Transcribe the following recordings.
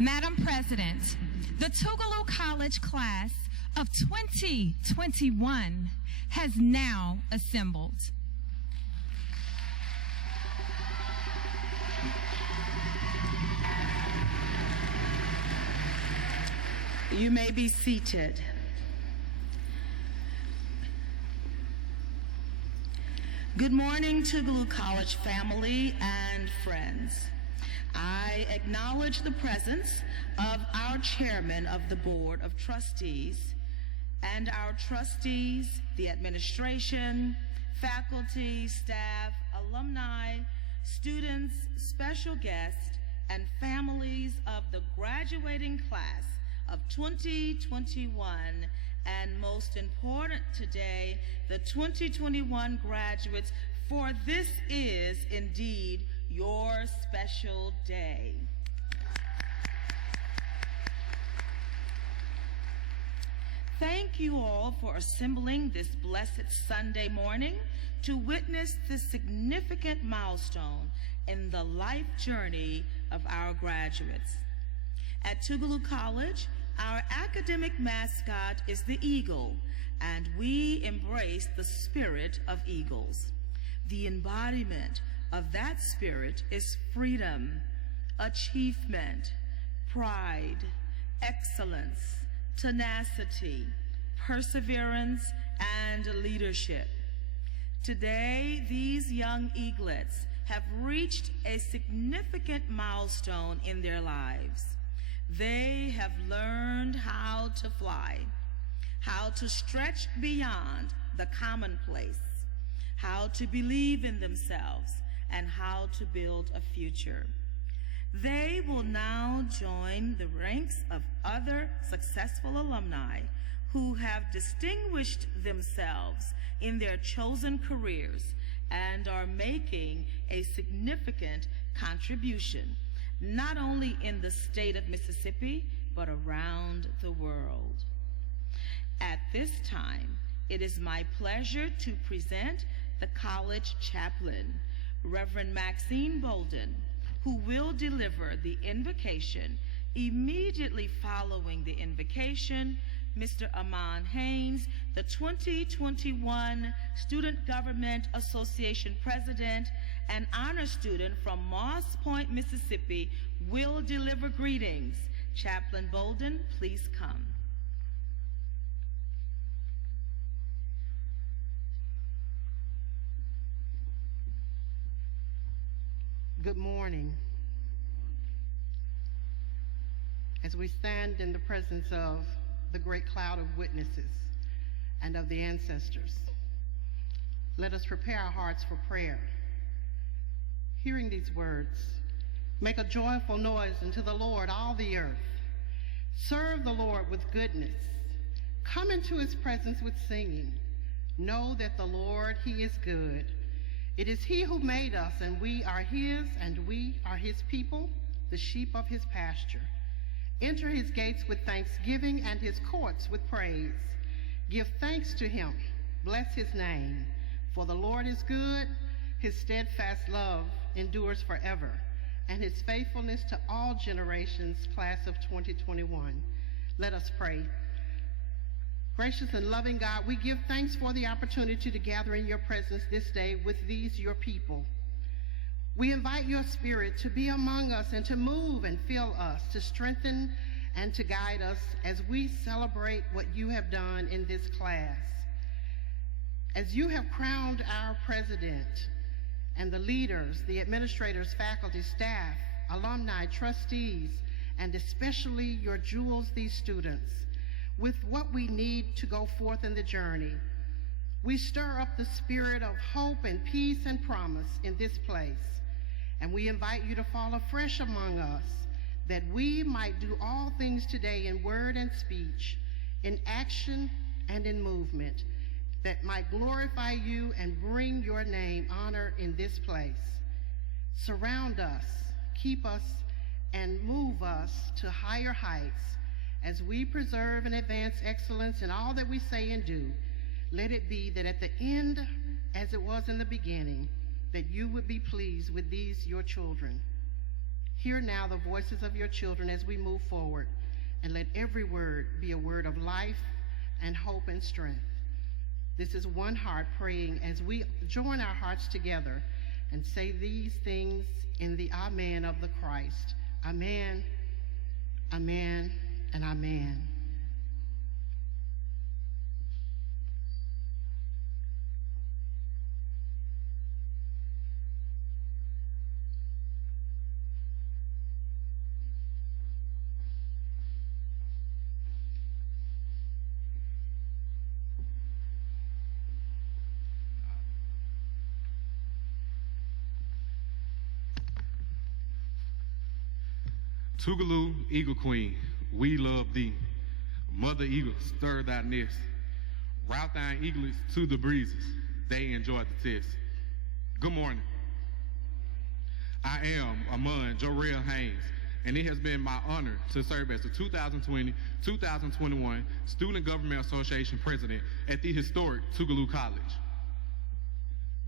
Madam President, the Tougaloo College class of 2021 has now assembled. You may be seated. Good morning, Tougaloo College family and friends. I acknowledge the presence of our chairman of the Board of Trustees and our trustees, the administration, faculty, staff, alumni, students, special guests, and families of the graduating class of 2021, and most important today, the 2021 graduates, for this is indeed your special day. Thank you all for assembling this blessed Sunday morning to witness this significant milestone in the life journey of our graduates. At Tougaloo College, our academic mascot is the eagle, and we embrace the spirit of eagles. The embodiment of that spirit is freedom, achievement, pride, excellence, tenacity, perseverance, and leadership. Today, these young eaglets have reached a significant milestone in their lives. They have learned how to fly, how to stretch beyond the commonplace, how to believe in themselves, and how to build a future. They will now join the ranks of other successful alumni who have distinguished themselves in their chosen careers and are making a significant contribution, not only in the state of Mississippi, but around the world. At this time, it is my pleasure to present the college chaplain, Reverend Maxine Bolden, who will deliver the invocation. Immediately following the invocation, Mr. Amon Haynes, the 2021 Student Government Association President and honor student from Moss Point, Mississippi, will deliver greetings. Chaplain Bolden, please come. Good morning. As we stand in the presence of the great cloud of witnesses and of the ancestors, let us prepare our hearts for prayer. Hearing these words, make a joyful noise unto the Lord, all the earth. Serve the Lord with goodness. Come into his presence with singing. Know that the Lord, he is good. It is he who made us, and we are his, and we are his people, the sheep of his pasture. Enter his gates with thanksgiving and his courts with praise. Give thanks to him. Bless his name. For the Lord is good. His steadfast love endures forever, and his faithfulness to all generations, class of 2021. Let us pray. Gracious and loving God, we give thanks for the opportunity to gather in your presence this day with these, your people. We invite your spirit to be among us and to move and fill us, to strengthen and to guide us as we celebrate what you have done in this class. As you have crowned our president and the leaders, the administrators, faculty, staff, alumni, trustees, and especially your jewels, these students, with what we need to go forth in the journey, we stir up the spirit of hope and peace and promise in this place. And we invite you to fall afresh among us, that we might do all things today in word and speech, in action and in movement, that might glorify you and bring your name honor in this place. Surround us, keep us, and move us to higher heights as we preserve and advance excellence in all that we say and do. Let it be that at the end, as it was in the beginning, that you would be pleased with these, your children. Hear now the voices of your children as we move forward, and let every word be a word of life and hope and strength. This is one heart praying as we join our hearts together and say these things in the Amen of the Christ. Amen, amen, and amen. Tougaloo, Eagle Queen, we love thee. Mother Eagle, stir thy nest. Route thine eaglets to the breezes. They enjoyed the test. Good morning. I am Amon Jorel Haynes, and it has been my honor to serve as the 2020-2021 Student Government Association President at the historic Tougaloo College.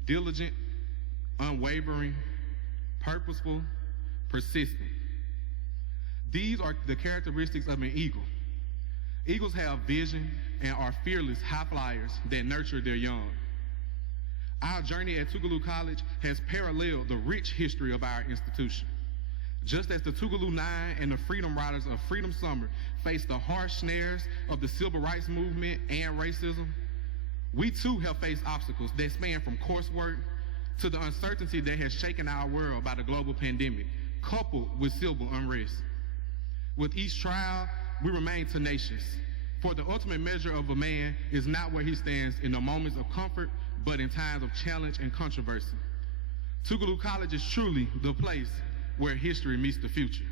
Diligent, unwavering, purposeful, persistent. These are the characteristics of an eagle. Eagles have vision and are fearless high flyers that nurture their young. Our journey at Tougaloo College has paralleled the rich history of our institution. Just as the Tougaloo Nine and the Freedom Riders of Freedom Summer faced the harsh snares of the civil rights movement and racism, we too have faced obstacles that span from coursework to the uncertainty that has shaken our world by the global pandemic, coupled with civil unrest. With each trial, we remain tenacious, for the ultimate measure of a man is not where he stands in the moments of comfort, but in times of challenge and controversy. Tougaloo College is truly the place where history meets the future.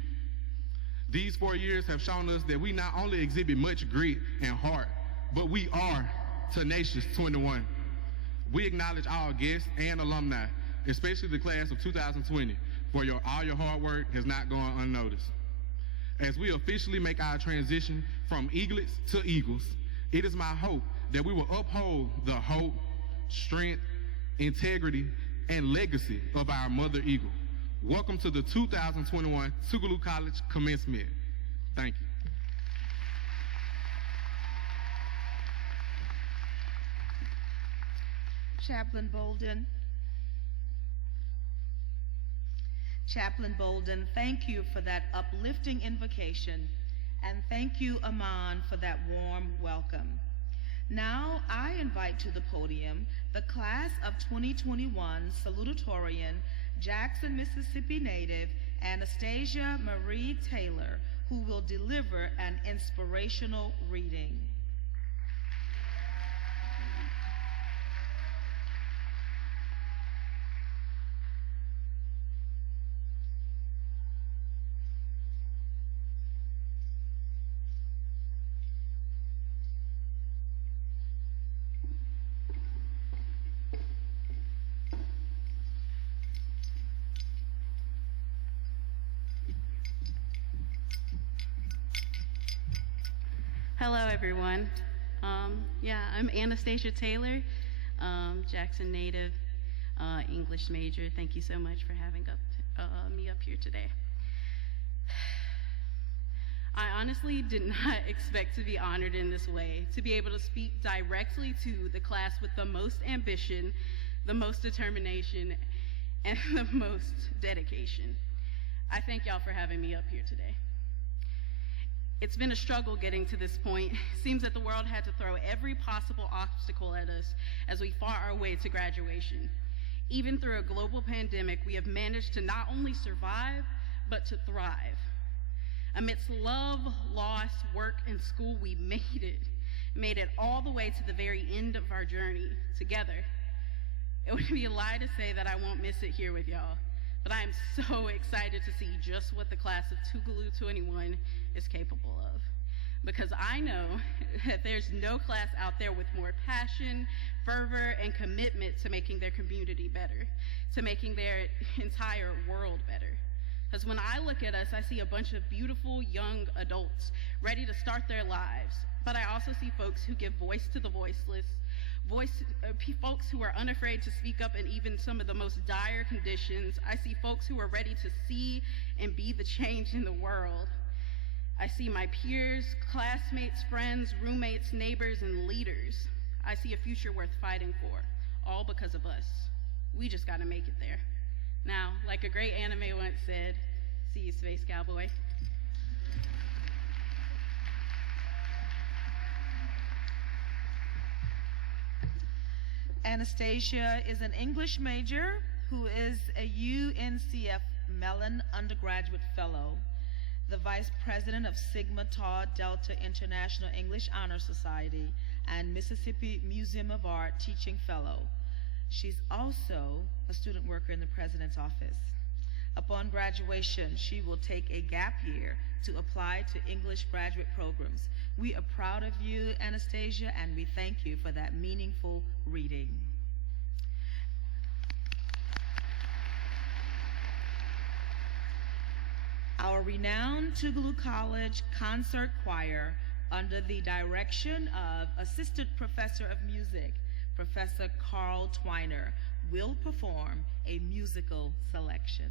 These 4 years have shown us that we not only exhibit much grit and heart, but we are tenacious 21. We acknowledge all guests and alumni, especially the class of 2020, for all your hard work has not gone unnoticed. As we officially make our transition from eaglets to eagles, it is my hope that we will uphold the hope, strength, integrity, and legacy of our mother eagle. Welcome to the 2021 Tougaloo College commencement. Thank you. Chaplain Bolden. Chaplain Bolden, thank you for that uplifting invocation, and thank you, Amon, for that warm welcome. Now I invite to the podium the class of 2021 salutatorian, Jackson, Mississippi native, Anastasia Marie Taylor, who will deliver an inspirational reading. Hello, everyone. I'm Anastasia Taylor, Jackson native, English major. Thank you so much for having me up here today. I honestly did not expect to be honored in this way, to be able to speak directly to the class with the most ambition, the most determination, and the most dedication. I thank y'all for having me up here today. It's been a struggle getting to this point. It seems that the world had to throw every possible obstacle at us as we fought our way to graduation. Even through a global pandemic, we have managed to not only survive, but to thrive. Amidst love, loss, work, and school, we made it all the way to the very end of our journey together. It would be a lie to say that I won't miss it here with y'all. But I am so excited to see just what the class of Tougaloo 21 is capable of. Because I know that there's no class out there with more passion, fervor, and commitment to making their community better, to making their entire world better. Because when I look at us, I see a bunch of beautiful young adults ready to start their lives. But I also see folks who give voice to the voiceless, folks who are unafraid to speak up in even some of the most dire conditions. I see folks who are ready to see and be the change in the world. I see my peers, classmates, friends, roommates, neighbors, and leaders. I see a future worth fighting for, all because of us. We just gotta make it there. Now, like a great anime once said, see you, Space Cowboy. Anastasia is an English major who is a UNCF Mellon Undergraduate Fellow, the Vice President of Sigma Tau Delta International English Honor Society, and Mississippi Museum of Art Teaching Fellow. She's also a student worker in the President's Office. Upon graduation, she will take a gap year to apply to English graduate programs. We are proud of you, Anastasia, and we thank you for that meaningful reading. Our renowned Tougaloo College Concert Choir, under the direction of Assistant Professor of Music, Professor Carl Twiner, will perform a musical selection.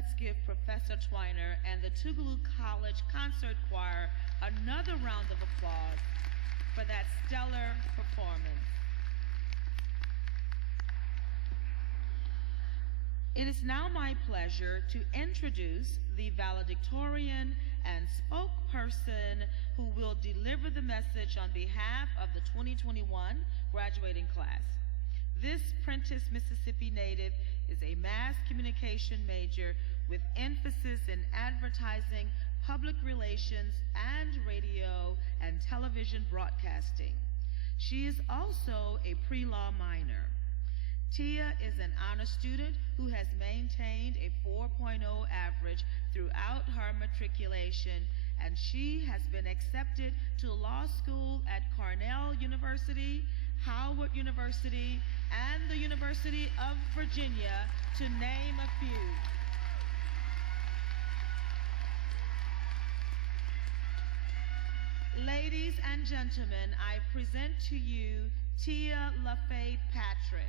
Let's give Professor Twiner and the Tougaloo College Concert Choir another round of applause for that stellar performance. It is now my pleasure to introduce the valedictorian and spokesperson who will deliver the message on behalf of the 2021 graduating class. This Prentice, Mississippi native is a mass communication major with emphasis in advertising, public relations, and radio and television broadcasting. She is also a pre-law minor. Tia is an honor student who has maintained a 4.0 average throughout her matriculation, and she has been accepted to law school at Cornell University, Howard University, and the University of Virginia, to name a few. Ladies and gentlemen, I present to you Tia LaFay Patrick.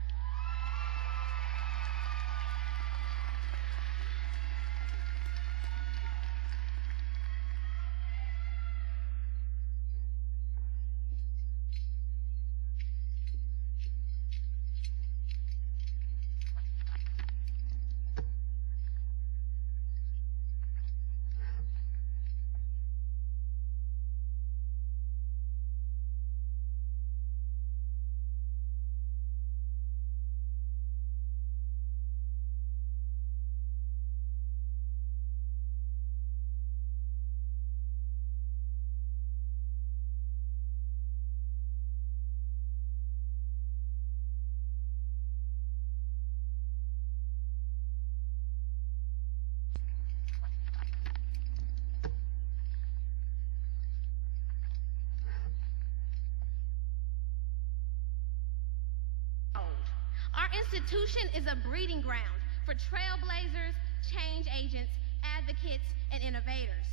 Our institution is a breeding ground for trailblazers, change agents, advocates, and innovators.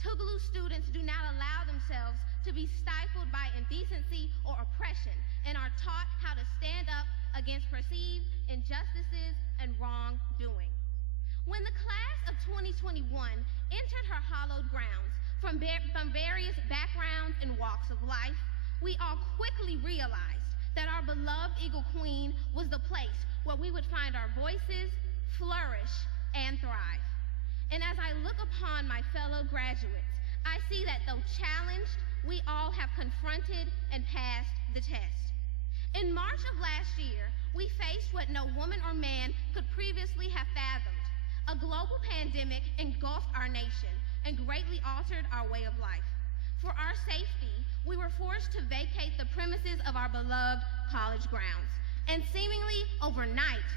Tougaloo students do not allow themselves to be stifled by indecency or oppression and are taught how to stand up against perceived injustices and wrongdoing. When the class of 2021 entered her hallowed grounds from various backgrounds and walks of life, we all quickly realized that our beloved Eagle Queen was the place where we would find our voices, flourish, and thrive. And as I look upon my fellow graduates, I see that though challenged, we all have confronted and passed the test. In March of last year, we faced what no woman or man could previously have fathomed. A global pandemic engulfed our nation and greatly altered our way of life. For our safety, we were forced to vacate the premises of our beloved college grounds. And seemingly overnight,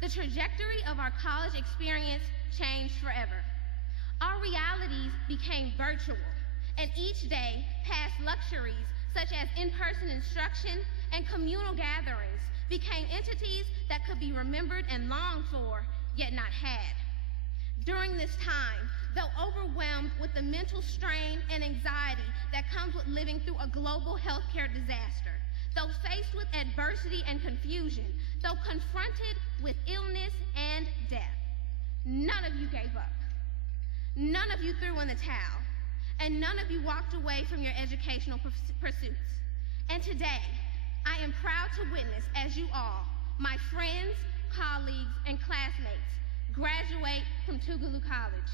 the trajectory of our college experience changed forever. Our realities became virtual, and each day past luxuries such as in-person instruction and communal gatherings became entities that could be remembered and longed for, yet not had. During this time, though overwhelmed with the mental strain and anxiety that comes with living through a global healthcare disaster, though faced with adversity and confusion, though confronted with illness and death, none of you gave up. None of you threw in the towel, and none of you walked away from your educational pursuits. And today, I am proud to witness as you all, my friends, colleagues, and classmates, graduate from Tougaloo College.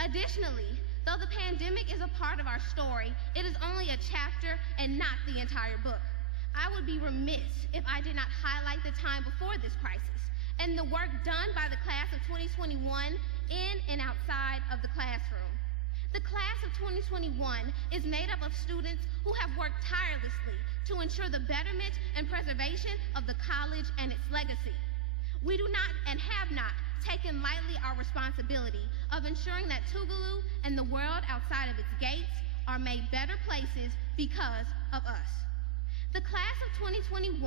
Additionally, though the pandemic is a part of our story, it is only a chapter and not the entire book. I would be remiss if I did not highlight the time before this crisis and the work done by the class of 2021 in and outside of the classroom. The class of 2021 is made up of students who have worked tirelessly to ensure the betterment and preservation of the college and its legacy. We do not and have not taken lightly our responsibility of ensuring that Tougaloo and the world outside of its gates are made better places because of us. The class of 2021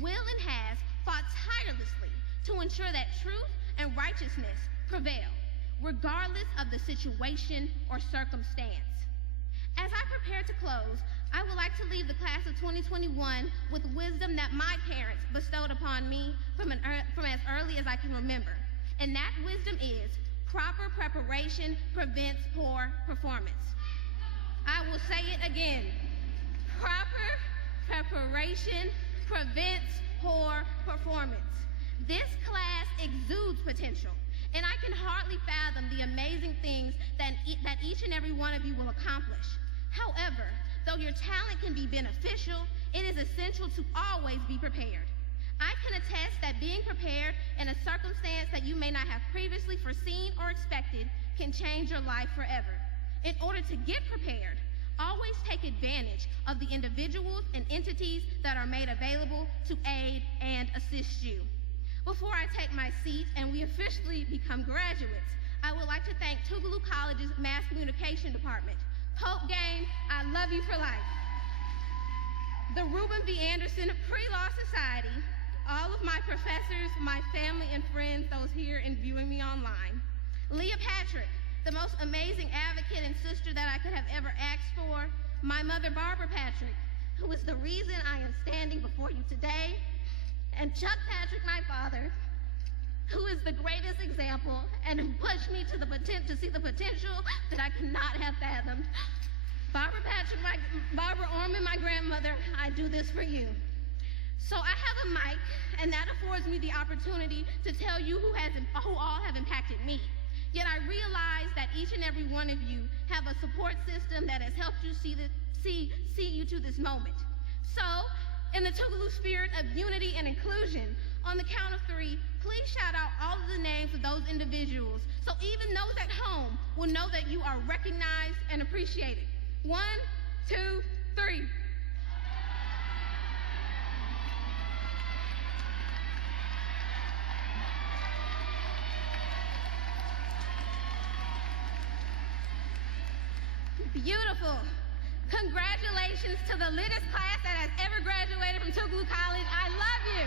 will and has fought tirelessly to ensure that truth and righteousness prevail, regardless of the situation or circumstance. As I prepare to close, I would like to leave the class of 2021 with wisdom that my parents bestowed upon me from as early as I can remember. And that wisdom is, Proper preparation prevents poor performance. I will say it again. Proper preparation prevents poor performance. This class exudes potential, and I can hardly fathom the amazing things that each and every one of you will accomplish. However, though your talent can be beneficial, it is essential to always be prepared. I can attest that being prepared in a circumstance that you may not have previously foreseen or expected can change your life forever. In order to get prepared, always take advantage of the individuals and entities that are made available to aid and assist you. Before I take my seat and we officially become graduates, I would like to thank Tougaloo College's Mass Communication Department. Pope Game, I love you for life. The Reuben B. Anderson Pre-Law Society, all of my professors, my family and friends, those here and viewing me online. Leah Patrick, the most amazing advocate and sister that I could have ever asked for. My mother, Barbara Patrick, who is the reason I am standing before you today. And Chuck Patrick, my father, who is the greatest example and who pushed me to see the potential that I could not have fathomed. Barbara Orman, my grandmother, I do this for you. So I have a mic, and that affords me the opportunity to tell you who all have impacted me. Yet I realize that each and every one of you have a support system that has helped you see you to this moment. So, in the Tougaloo spirit of unity and inclusion, on the count of 3, please shout out all of the names of those individuals so even those at home will know that you are recognized and appreciated. 1, 2, 3. Beautiful. Congratulations to the littest class that has ever graduated from Tougaloo College. I love you.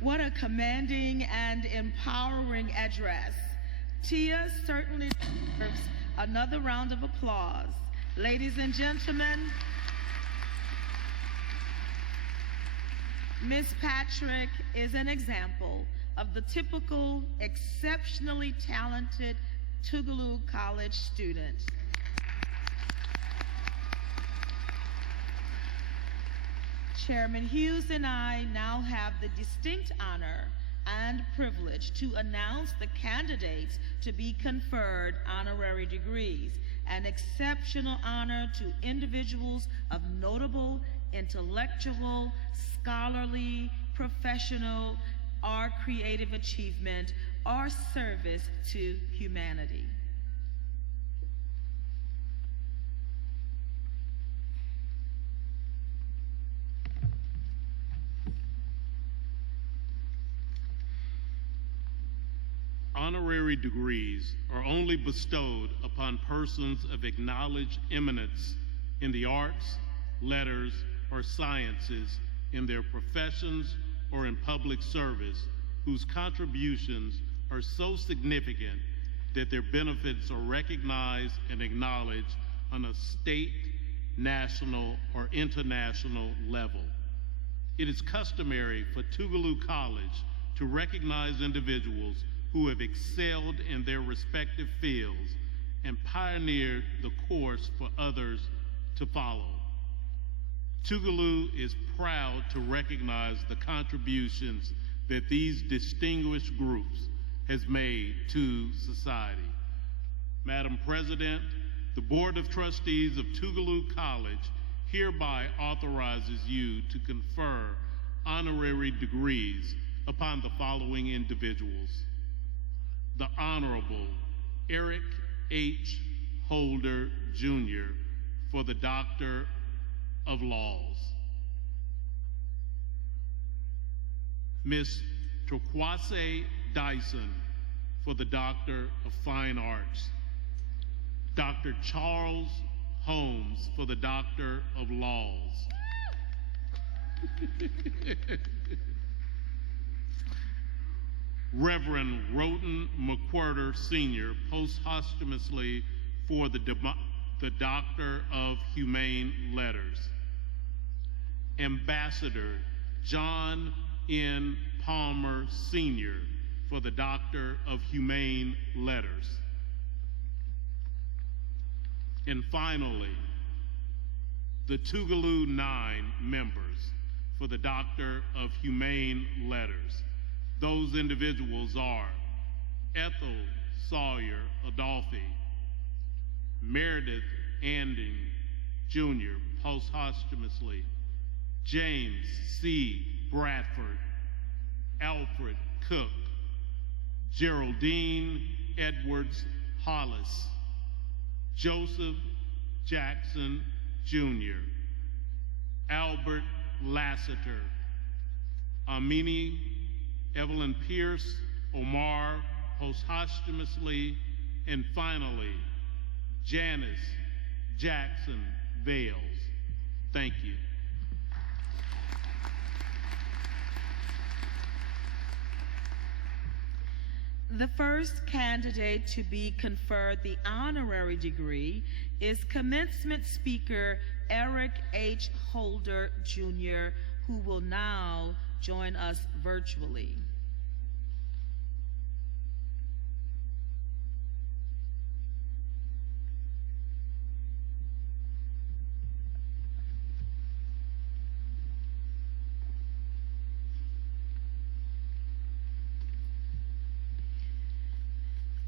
What a commanding and empowering address. Tia certainly deserves another round of applause. Ladies and gentlemen, Ms. Patrick is an example of the typical, exceptionally talented Tougaloo College student. Chairman Hughes and I now have the distinct honor and privilege to announce the candidates to be conferred honorary degrees, an exceptional honor to individuals of notable intellectual, scholarly, professional, or creative achievement or service to humanity. Honorary degrees are only bestowed upon persons of acknowledged eminence in the arts, letters, or sciences in their professions or in public service whose contributions are so significant that their benefits are recognized and acknowledged on a state, national, or international level. It is customary for Tougaloo College to recognize individuals who have excelled in their respective fields and pioneered the course for others to follow. Tougaloo is proud to recognize the contributions that these distinguished groups has made to society. Madam President, the Board of Trustees of Tougaloo College hereby authorizes you to confer honorary degrees upon the following individuals. The Honorable Eric H. Holder, Jr. for the Doctor of Laws. Ms. Turquoise Dyson for the Doctor of Fine Arts. Dr. Charles Holmes for the Doctor of Laws. Reverend Roten McWhirter Sr., posthumously for the Doctor of Humane Letters. Ambassador John N. Palmer Sr. for the Doctor of Humane Letters. And finally, the Tougaloo 9 members for the Doctor of Humane Letters. Those individuals are Ethel Sawyer Adolphi, Meredith Anding Jr., posthumously, James C. Bradford, Alfred Cook, Geraldine Edwards Hollis, Joseph Jackson Jr., Albert Lassiter, Amini Evelyn Pierce, Omar posthumously, and finally, Janice Jackson Vales. Thank you. The first candidate to be conferred the honorary degree is commencement speaker Eric H. Holder, Jr., who will now join us virtually.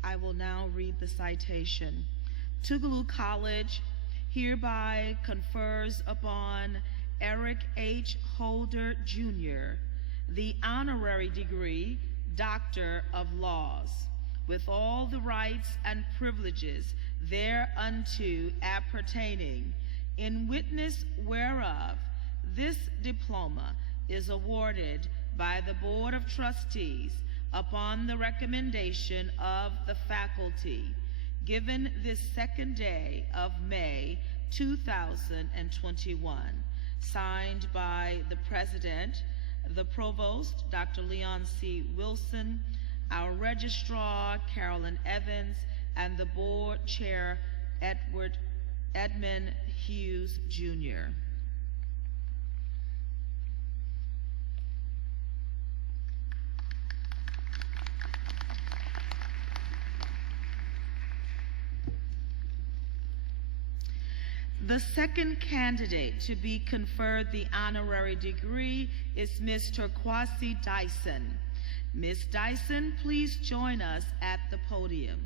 I will now read the citation. Tougaloo College hereby confers upon Eric H. Holder, Jr., the honorary degree Doctor of Laws, with all the rights and privileges thereunto appertaining, in witness whereof this diploma is awarded by the Board of Trustees upon the recommendation of the faculty, given this second day of May 2021, signed by the President, the Provost, Dr. Leon C. Wilson, our Registrar, Carolyn Evans, and the Board Chair, Edmund Hughes, Jr. The second candidate to be conferred the honorary degree is Ms. Turquoise Dyson. Ms. Dyson, please join us at the podium.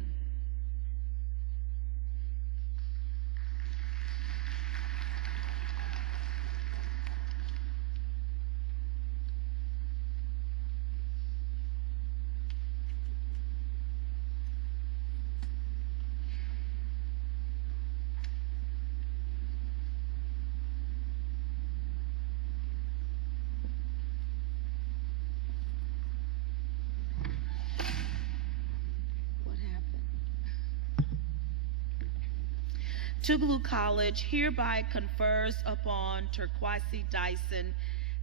Tougaloo College hereby confers upon Turquoise Dyson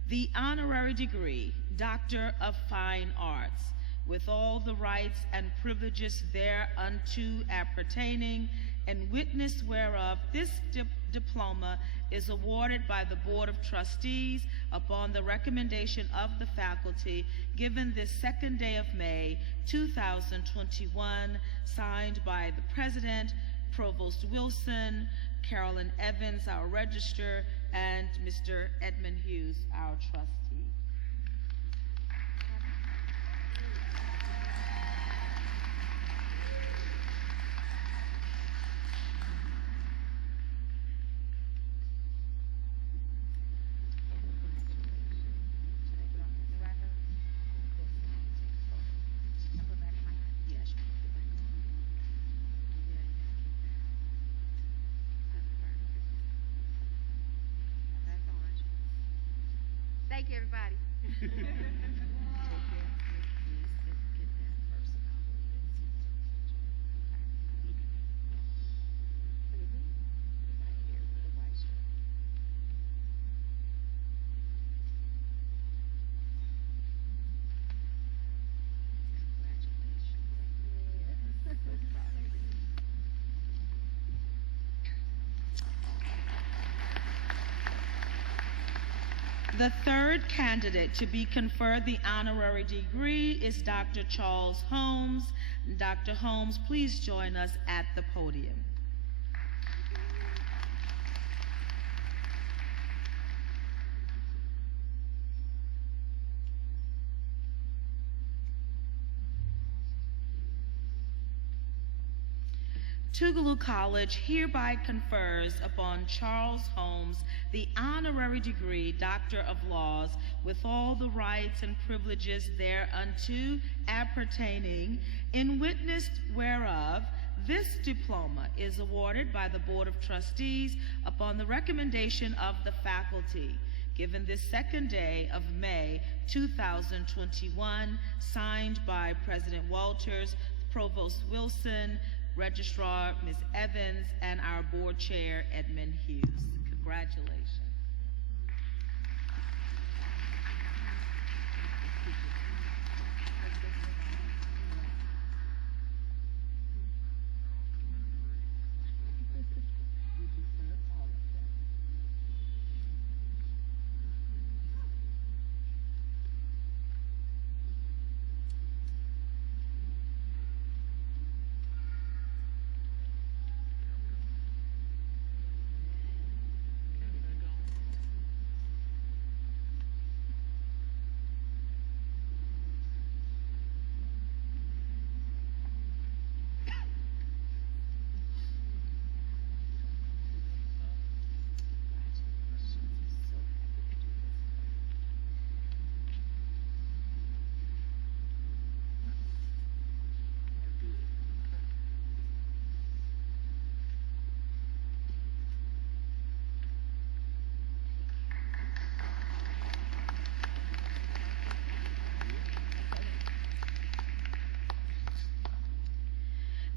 the honorary degree, Doctor of Fine Arts, with all the rights and privileges thereunto appertaining, and witness whereof this diploma is awarded by the Board of Trustees upon the recommendation of the faculty, given this second day of May 2021, signed by the President, Provost Wilson, Carolyn Evans, our Registrar, and Mr. Edmund Hughes, our Trustee. Thank you, everybody. The third candidate to be conferred the honorary degree is Dr. Charles Holmes. Dr. Holmes, please join us at the podium. Tougaloo College hereby confers upon Charles Holmes the honorary degree Doctor of Laws with all the rights and privileges thereunto appertaining, in witness whereof this diploma is awarded by the Board of Trustees upon the recommendation of the faculty, given this second day of May 2021, signed by President Walters, Provost Wilson, Registrar Ms. Evans, and our board chair, Edmund Hughes. Congratulations.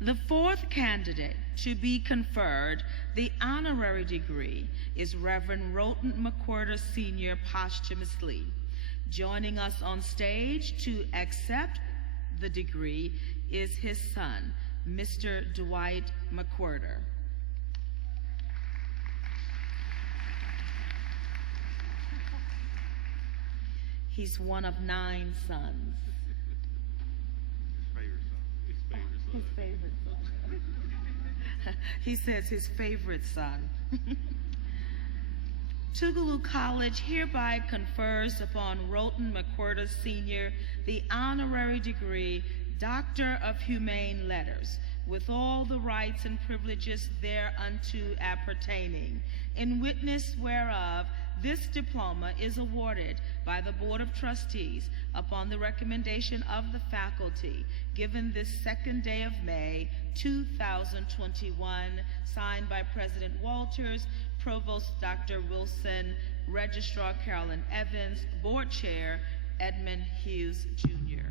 The fourth candidate to be conferred the honorary degree is Reverend Roten McWhorter Sr. posthumously. Joining us on stage to accept the degree is his son, Mr. Dwight McWhorter. He's one of 9 sons. His favorite son. He says his favorite son. Tougaloo College hereby confers upon Roten McWhorter Sr. the honorary degree Doctor of Humane Letters, with all the rights and privileges thereunto appertaining, in witness whereof this diploma is awarded by the Board of Trustees upon the recommendation of the faculty, given this second day of May 2021, signed by President Walters, Provost Dr. Wilson, Registrar Carolyn Evans, Board Chair Edmund Hughes Jr.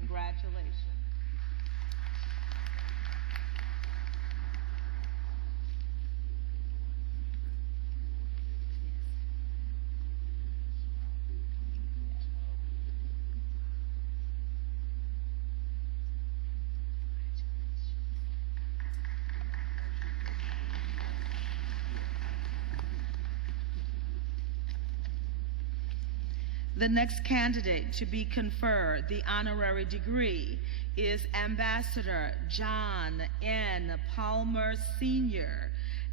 Congratulations. The next candidate to be conferred the honorary degree is Ambassador John N. Palmer Sr.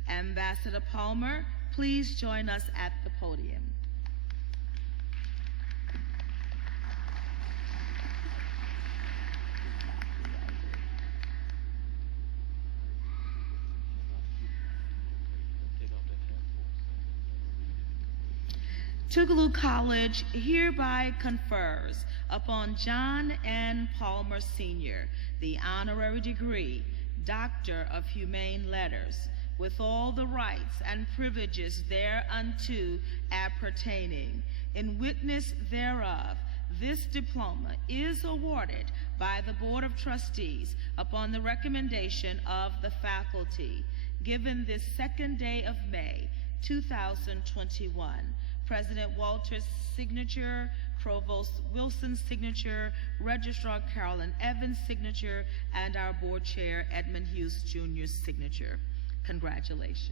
Ambassador Palmer, please join us at the podium. Tougaloo College hereby confers upon John N. Palmer Sr. the honorary degree Doctor of Humane Letters, with all the rights and privileges thereunto appertaining. In witness thereof, this diploma is awarded by the Board of Trustees upon the recommendation of the faculty, given this second day of May 2021. President Walters' signature, Provost Wilson's signature, Registrar Carolyn Evans' signature, and our board chair, Edmund Hughes Jr.'s signature. Congratulations.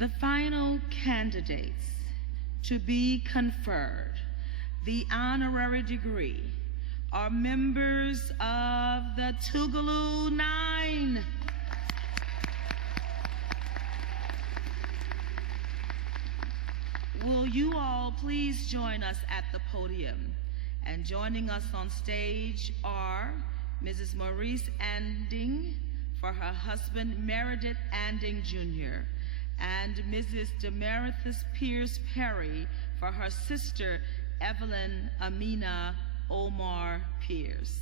The final candidates to be conferred the honorary degree are members of the Tougaloo Nine. Will you all please join us at the podium? And joining us on stage are Mrs. Maurice Anding for her husband Meredith Anding Jr. and Mrs. Demerithus Pierce Perry for her sister Evelyn Amina Omar Pierce.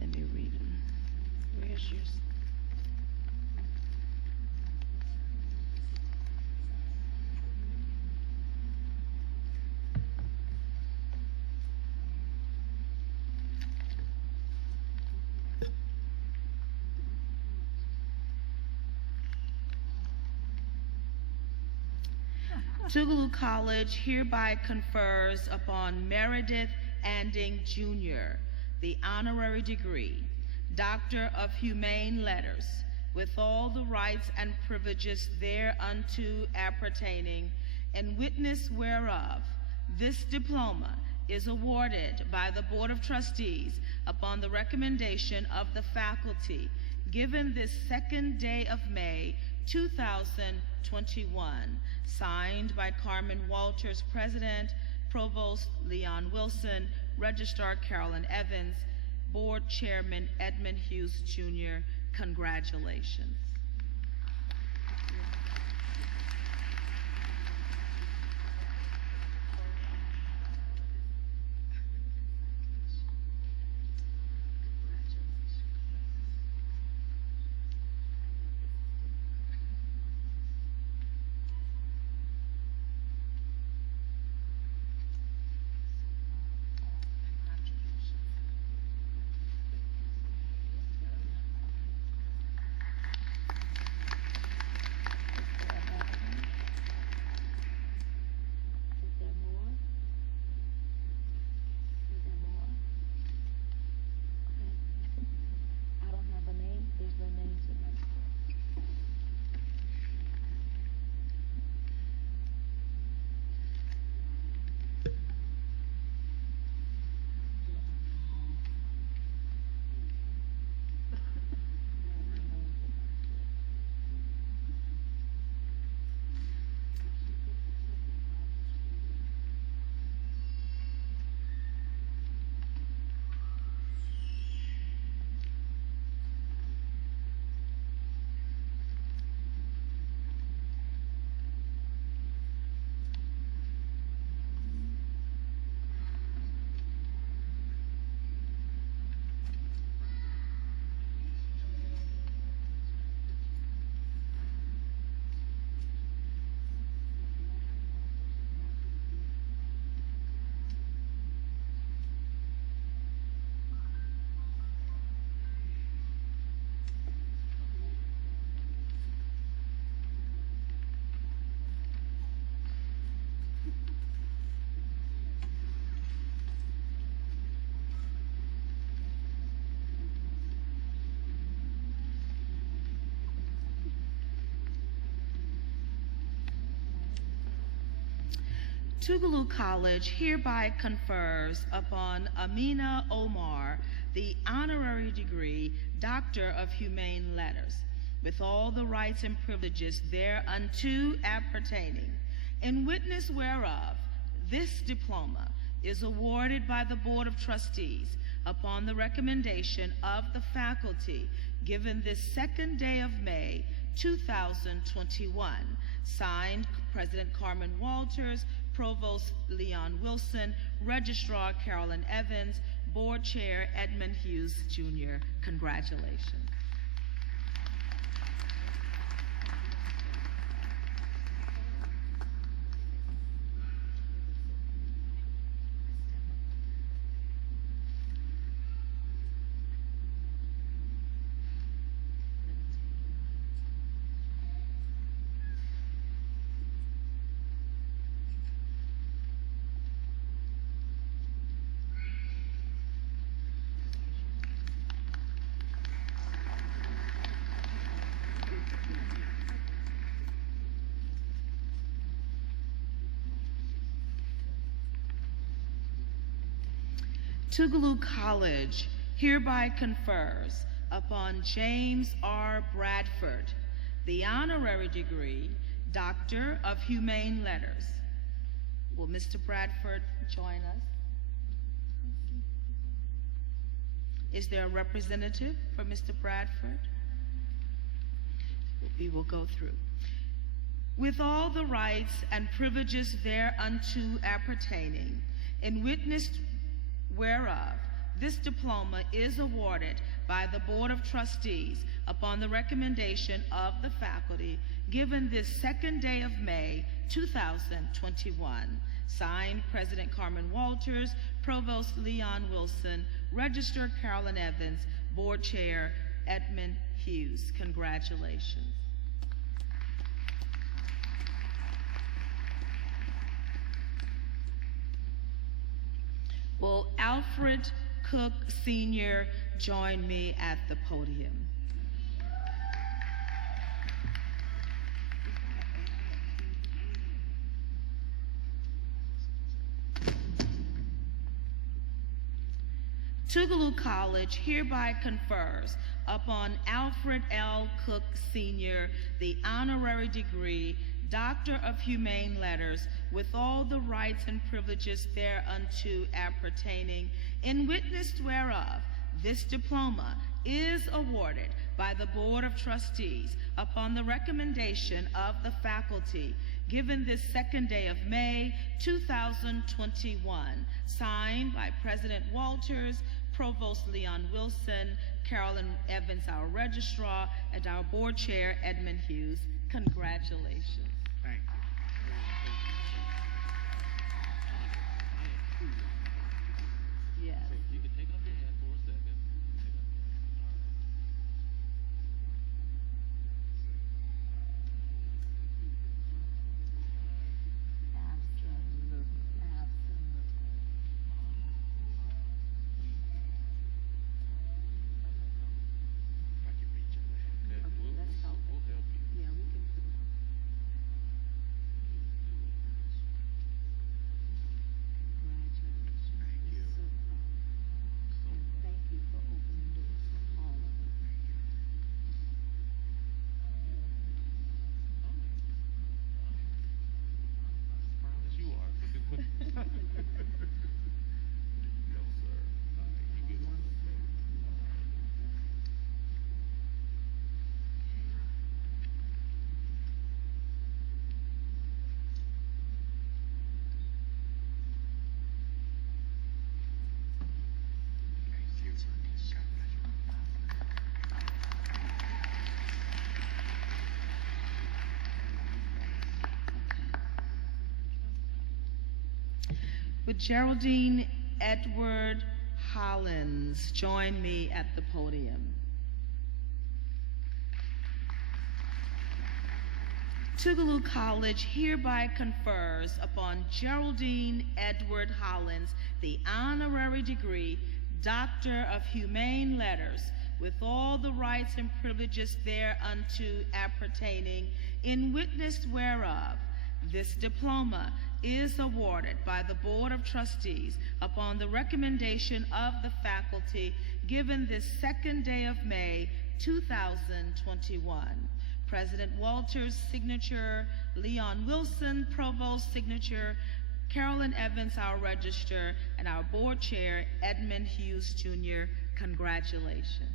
Let me read them. Where's yours? Tougaloo College hereby confers upon Meredith Anding Jr. the honorary degree, Doctor of Humane Letters, with all the rights and privileges thereunto appertaining, in witness whereof this diploma is awarded by the Board of Trustees upon the recommendation of the faculty, given this 2nd day of May, 2021, signed by Carmen Walters, President, Provost Leon Wilson, Registrar Carolyn Evans, Board Chairman Edmund Hughes Jr. Congratulations. Tougaloo College hereby confers upon Amina Omar the honorary degree Doctor of Humane Letters, with all the rights and privileges thereunto appertaining, in witness whereof this diploma is awarded by the Board of Trustees upon the recommendation of the faculty, given this 2nd day of May, 2021, signed President Carmen Walters, Provost Leon Wilson, Registrar Carolyn Evans, Board Chair Edmund Hughes Jr. Congratulations. Tougaloo College hereby confers upon James R. Bradford the honorary degree Doctor of Humane Letters. Will Mr. Bradford join us? Is there a representative for Mr. Bradford? We will go through. With all the rights and privileges thereunto appertaining, in witness whereof, this diploma is awarded by the Board of Trustees upon the recommendation of the faculty given this second day of May, 2021. Signed, President Carmen Walters, Provost Leon Wilson, Registrar Carolyn Evans, Board Chair Edmund Hughes. Congratulations. Will Alfred Cook Sr. join me at the podium? Tougaloo College hereby confers upon Alfred L. Cook Sr. the honorary degree Doctor of Humane Letters with all the rights and privileges thereunto appertaining, in witness whereof this diploma is awarded by the Board of Trustees upon the recommendation of the faculty given this second day of May, 2021. Signed by President Walters, Provost Leon Wilson, Carolyn Evans, our registrar, and our board chair, Edmund Hughes. Congratulations. Thank you. Yes. You can take off your hat for a second. Absolutely. I can reach in there. Good. We'll help you. Yeah, we can. Thank you. Thank you for opening doors for all of us. As proud as you are. There you go, sir. You get one. Thank you. God bless you. Would Geraldine Edward Hollins join me at the podium? Tougaloo College hereby confers upon Geraldine Edward Hollins the honorary degree Doctor of Humane Letters with all the rights and privileges thereunto appertaining, in witness whereof this diploma is awarded by the Board of Trustees upon the recommendation of the faculty given this second day of May, 2021. President Walters' signature, Leon Wilson, Provost signature, Carolyn Evans, our registrar, and our board chair, Edmund Hughes Jr. Congratulations.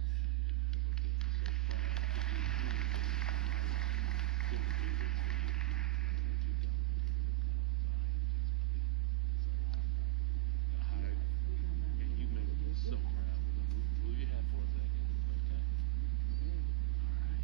You make me so proud. Move your hat for a second. Okay. All right.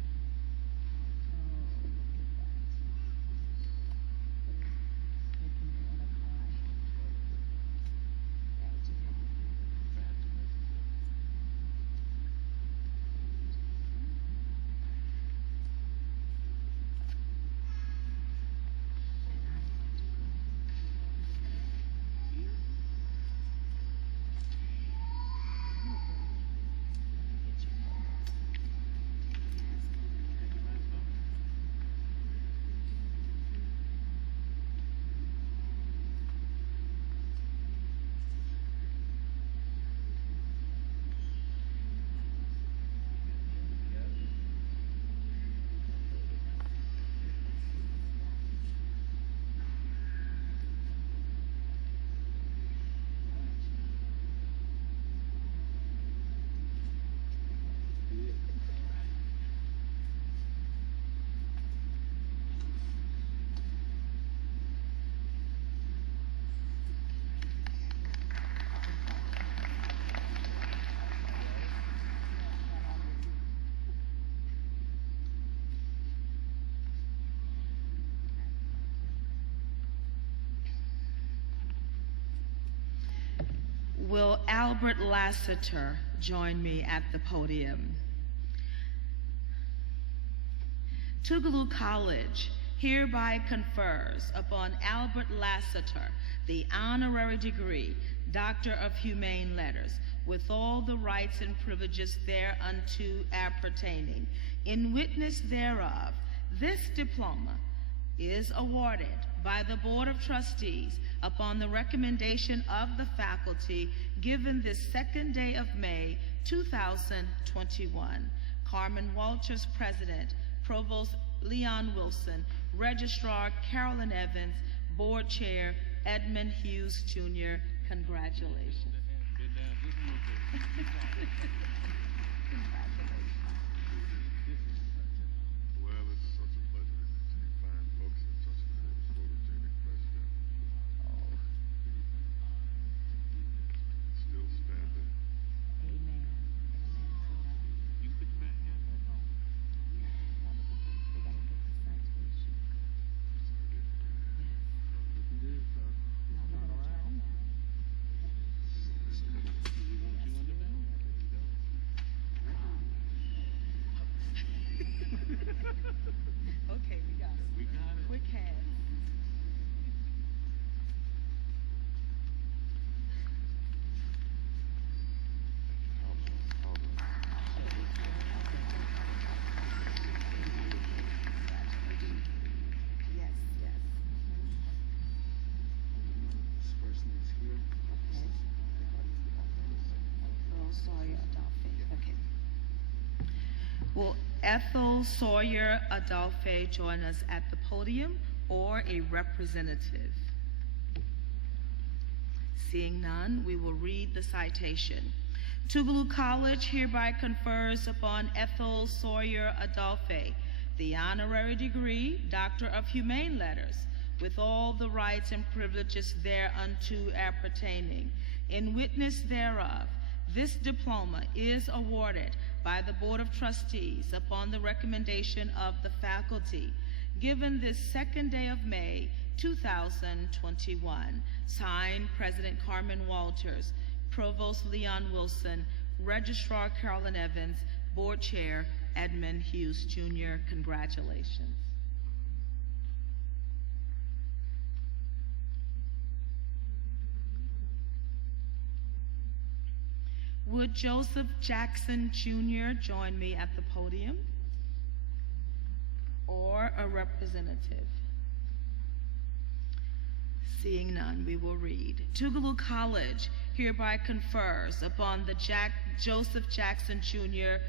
Will Albert Lassiter join me at the podium? Tougaloo College hereby confers upon Albert Lassiter the honorary degree, Doctor of Humane Letters, with all the rights and privileges thereunto appertaining. In witness thereof, this diploma is awarded by the Board of Trustees upon the recommendation of the faculty given this second day of May 2021. Carmen Walters, President. Provost Leon Wilson, Registrar Carolyn Evans, Board Chair Edmund Hughes Jr. Congratulations. Well, it's such a pleasure to see fine folks in such a nice photogenic president. Still standing. Amen. You put your back in. Looking good, sir. We want you under that. Okay, we got it. We got it. Quick hand. Yes, yes. This person is here. Oh, Sawyer Adolphe. Okay. Will Ethel Sawyer Adolphe join us at the podium or a representative? Seeing none, we will read the citation. Tougaloo College hereby confers upon Ethel Sawyer Adolphe the honorary degree, Doctor of Humane Letters, with all the rights and privileges thereunto appertaining. In witness thereof, this diploma is awarded by the Board of Trustees upon the recommendation of the faculty, given this second day of May 2021. Signed, President Carmen Walters, Provost Leon Wilson, Registrar Carolyn Evans, Board Chair Edmund Hughes Jr. Congratulations. Would Joseph Jackson Jr. join me at the podium or a representative? Seeing none, we will read. Tougaloo College hereby confers upon the Joseph Jackson Jr.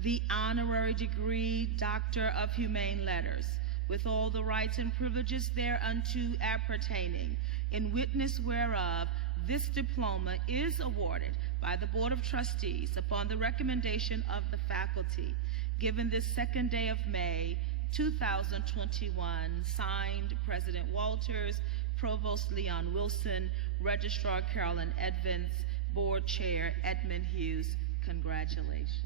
the honorary degree, Doctor of Humane Letters, with all the rights and privileges thereunto appertaining. In witness whereof, this diploma is awarded by the Board of Trustees upon the recommendation of the faculty, given this second day of May 2021. Signed, President Walters, Provost Leon Wilson, Registrar Carolyn Evans, Board Chair Edmund Hughes. Congratulations.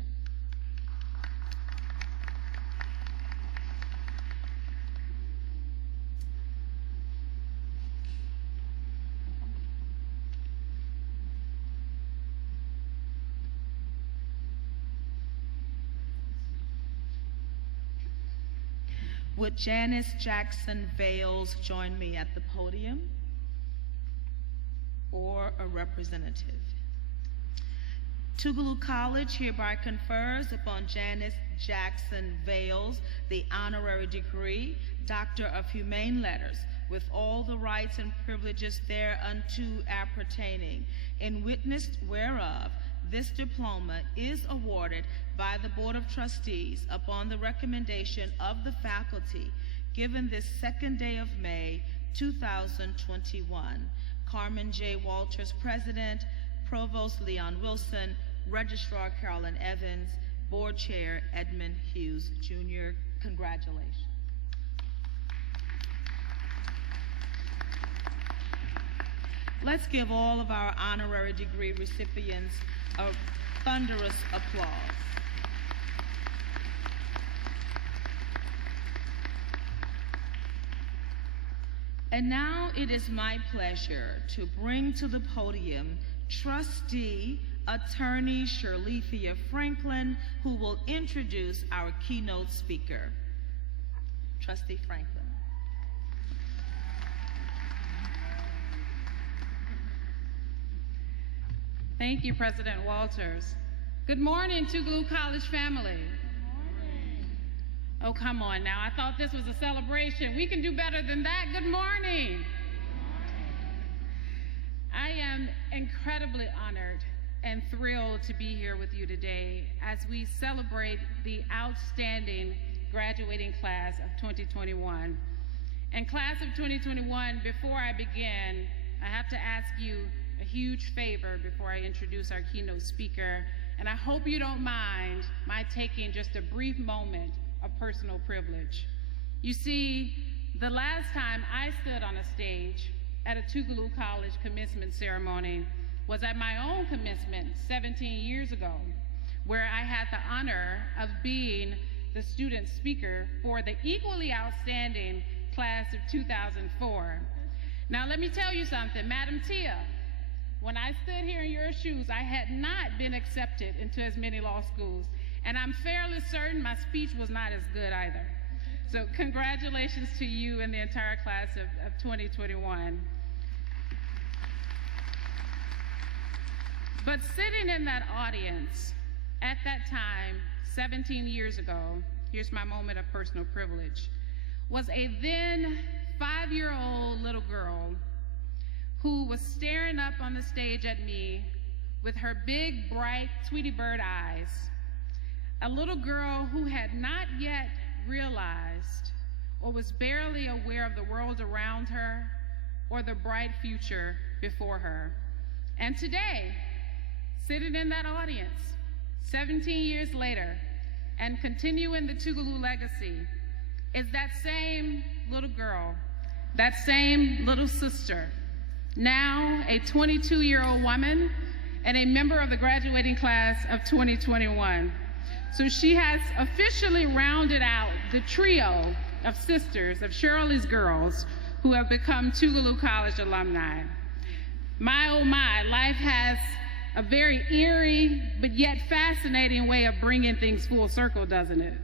Would Janice Jackson Vales join me at the podium or a representative? Tougaloo College hereby confers upon Janice Jackson Vales the honorary degree, Doctor of Humane Letters, with all the rights and privileges thereunto appertaining. In witness whereof, this diploma is awarded by the Board of Trustees upon the recommendation of the faculty, given this second day of May 2021. Carmen J. Walters, President. Provost Leon Wilson, Registrar Carolyn Evans, Board Chair Edmund Hughes Jr. Congratulations. Let's give all of our honorary degree recipients a thunderous applause. And now it is my pleasure to bring to the podium Trustee Attorney Shirlethia Franklin, who will introduce our keynote speaker. Trustee Franklin. Thank you, President Walters. Good morning, Tougaloo College family. Good morning. Oh, come on now. I thought this was a celebration. We can do better than that. Good morning. I am incredibly honored and thrilled to be here with you today as we celebrate the outstanding graduating class of 2021. And class of 2021, before I begin, I have to ask you a huge favor before I introduce our keynote speaker, and I hope you don't mind my taking just a brief moment of personal privilege. You see, the last time I stood on a stage at a Tougaloo College commencement ceremony was at my own commencement 17 years ago, where I had the honor of being the student speaker for the equally outstanding class of 2004. Now let me tell you something, Madam Tia, when I stood here in your shoes, I had not been accepted into as many law schools, and I'm fairly certain my speech was not as good either. So congratulations to you and the entire class of 2021. But sitting in that audience at that time, 17 years ago, here's my moment of personal privilege, was a then 5-year-old little girl who was staring up on the stage at me with her big, bright Tweety Bird eyes, a little girl who had not yet realized or was barely aware of the world around her or the bright future before her. And today, sitting in that audience, 17 years later, and continuing the Tougaloo legacy, is that same little girl, that same little sister, now a 22-year-old woman and a member of the graduating class of 2021. So she has officially rounded out the trio of sisters, of Shirley's girls, who have become Tougaloo College alumni. My, oh my, life has a very eerie but yet fascinating way of bringing things full circle, doesn't it?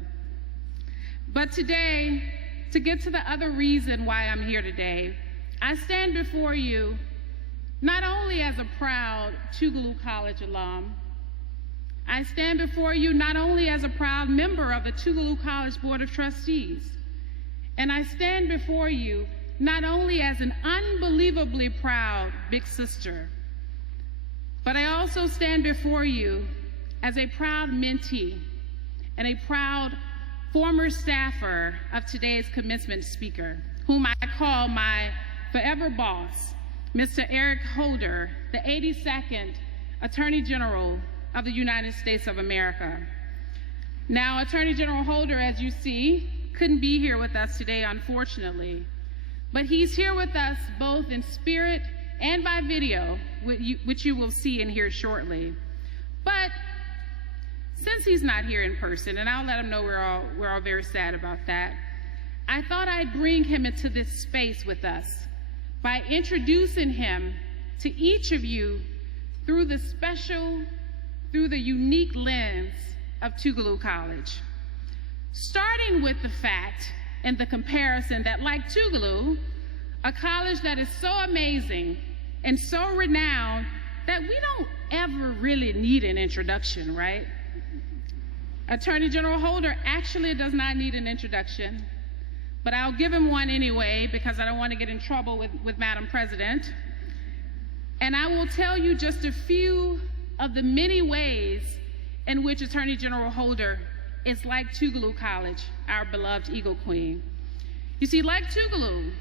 But today, to get to the other reason why I'm here today, I stand before you not only as a proud Tougaloo College alum, I stand before you not only as a proud member of the Tougaloo College Board of Trustees, and I stand before you not only as an unbelievably proud big sister, but I also stand before you as a proud mentee and a proud former staffer of today's commencement speaker, whom I call my forever boss, Mr. Eric Holder, the 82nd Attorney General of the United States of America. Now, Attorney General Holder, as you see, couldn't be here with us today, unfortunately, but he's here with us both in spirit and by video, which you will see and hear shortly. But since he's not here in person, and I'll let him know we're all very sad about that, I thought I'd bring him into this space with us by introducing him to each of you through the unique lens of Tougaloo College. Starting with the fact and the comparison that, like Tougaloo, a college that is so amazing and so renowned that we don't ever really need an introduction, right? Attorney General Holder actually does not need an introduction, but I'll give him one anyway because I don't want to get in trouble with Madam President. And I will tell you just a few of the many ways in which Attorney General Holder is like Tougaloo College, our beloved Eagle Queen. You see, like Tougaloo,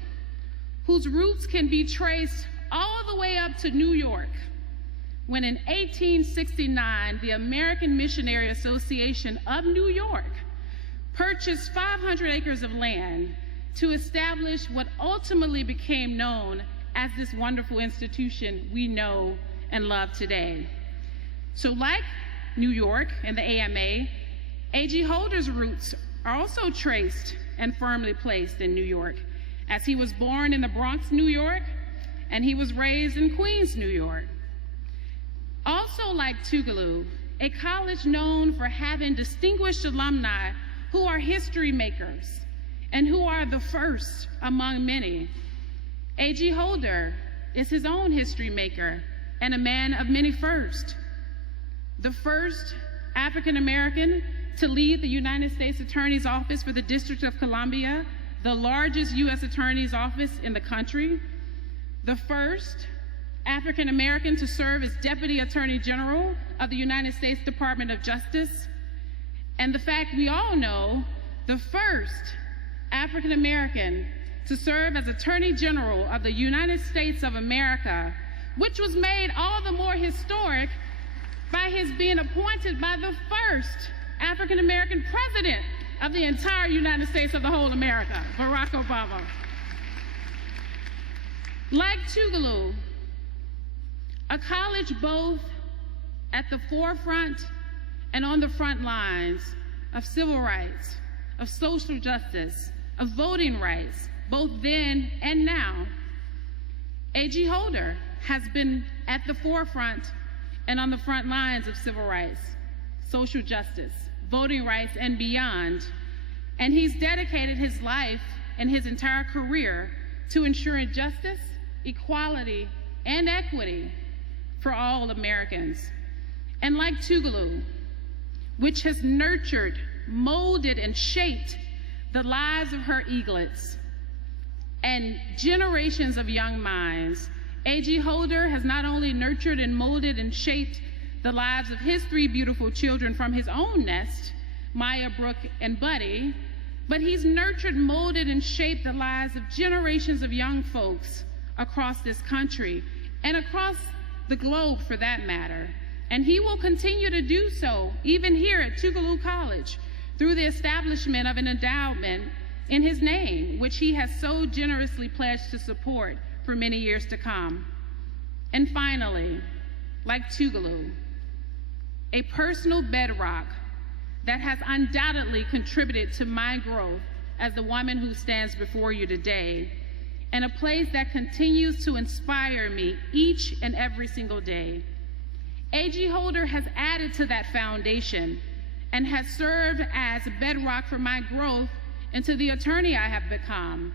whose roots can be traced all the way up to New York, when in 1869, the American Missionary Association of New York purchased 500 acres of land to establish what ultimately became known as this wonderful institution we know and love today. So like New York and the AMA, A.G. Holder's roots are also traced and firmly placed in New York, as he was born in the Bronx, New York, and he was raised in Queens, New York. Also like Tougaloo, a college known for having distinguished alumni who are history makers and who are the first among many. A.G. Holder is his own history maker and a man of many firsts. The first African American to lead the United States Attorney's Office for the District of Columbia, the largest U.S. Attorney's Office in the country. The first African American to serve as Deputy Attorney General of the United States Department of Justice. And the fact we all know, the first African American to serve as Attorney General of the United States of America, which was made all the more historic by his being appointed by the first African American president of the entire United States of the whole America, Barack Obama. Like Tougaloo, a college both at the forefront and on the front lines of civil rights, of social justice, of voting rights, both then and now. A.G. Holder has been at the forefront and on the front lines of civil rights, social justice, voting rights, and beyond. And he's dedicated his life and his entire career to ensuring justice, equality, and equity for all Americans. And like Tougaloo, which has nurtured, molded, and shaped the lives of her eaglets and generations of young minds, A.G. Holder has not only nurtured and molded and shaped the lives of his three beautiful children from his own nest, Maya, Brooke, and Buddy, but he's nurtured, molded, and shaped the lives of generations of young folks across this country and across the globe for that matter. And he will continue to do so even here at Tougaloo College through the establishment of an endowment in his name, which he has so generously pledged to support for many years to come. And finally, like Tougaloo, a personal bedrock that has undoubtedly contributed to my growth as the woman who stands before you today, and a place that continues to inspire me each and every single day. A.G. Holder has added to that foundation and has served as a bedrock for my growth into the attorney I have become.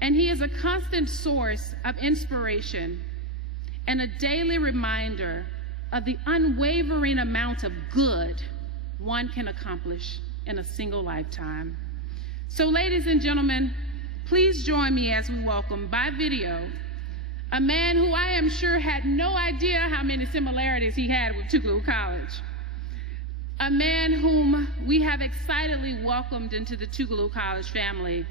And he is a constant source of inspiration and a daily reminder of the unwavering amount of good one can accomplish in a single lifetime. So ladies and gentlemen, please join me as we welcome by video a man who I am sure had no idea how many similarities he had with Tougaloo College. A man whom we have excitedly welcomed into the Tougaloo College family,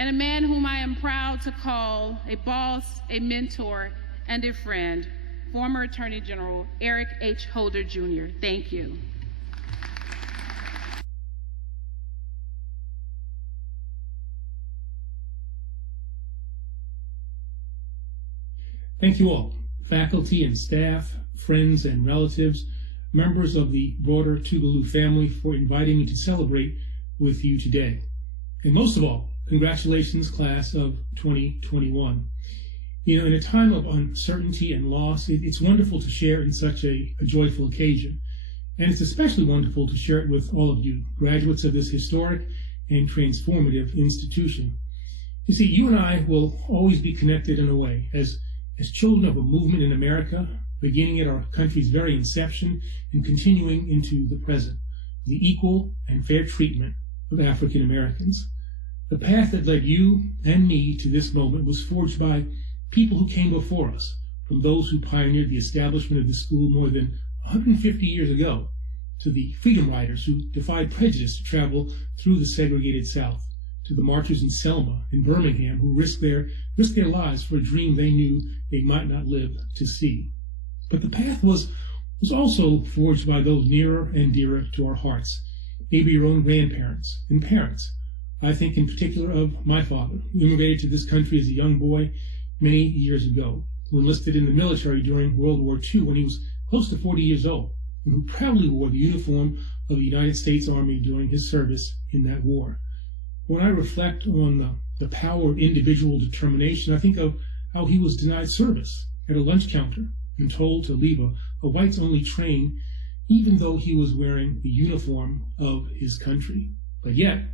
and a man whom I am proud to call a boss, a mentor, and a friend, former Attorney General Eric H. Holder, Jr. Thank you. Thank you all, faculty and staff, friends and relatives, members of the broader Tougaloo family, for inviting me to celebrate with you today. And most of all, congratulations, class of 2021. You know, in a time of uncertainty and loss, it's wonderful to share in such a joyful occasion. And it's especially wonderful to share it with all of you, graduates of this historic and transformative institution. You see, you and I will always be connected in a way, as children of a movement in America, beginning at our country's very inception and continuing into the present, the equal and fair treatment of African Americans. The path that led you and me to this moment was forged by people who came before us, from those who pioneered the establishment of this school more than 150 years ago, to the freedom riders who defied prejudice to travel through the segregated South, to the marchers in Selma, in Birmingham, who risked their lives for a dream they knew they might not live to see. But the path was also forged by those nearer and dearer to our hearts, maybe your own grandparents and parents. I think in particular of my father, who immigrated to this country as a young boy many years ago, who enlisted in the military during World War II when he was close to 40 years old, and who proudly wore the uniform of the United States Army during his service in that war. When I reflect on the power of individual determination, I think of how he was denied service at a lunch counter and told to leave a a whites-only train, even though he was wearing the uniform of his country. But yet,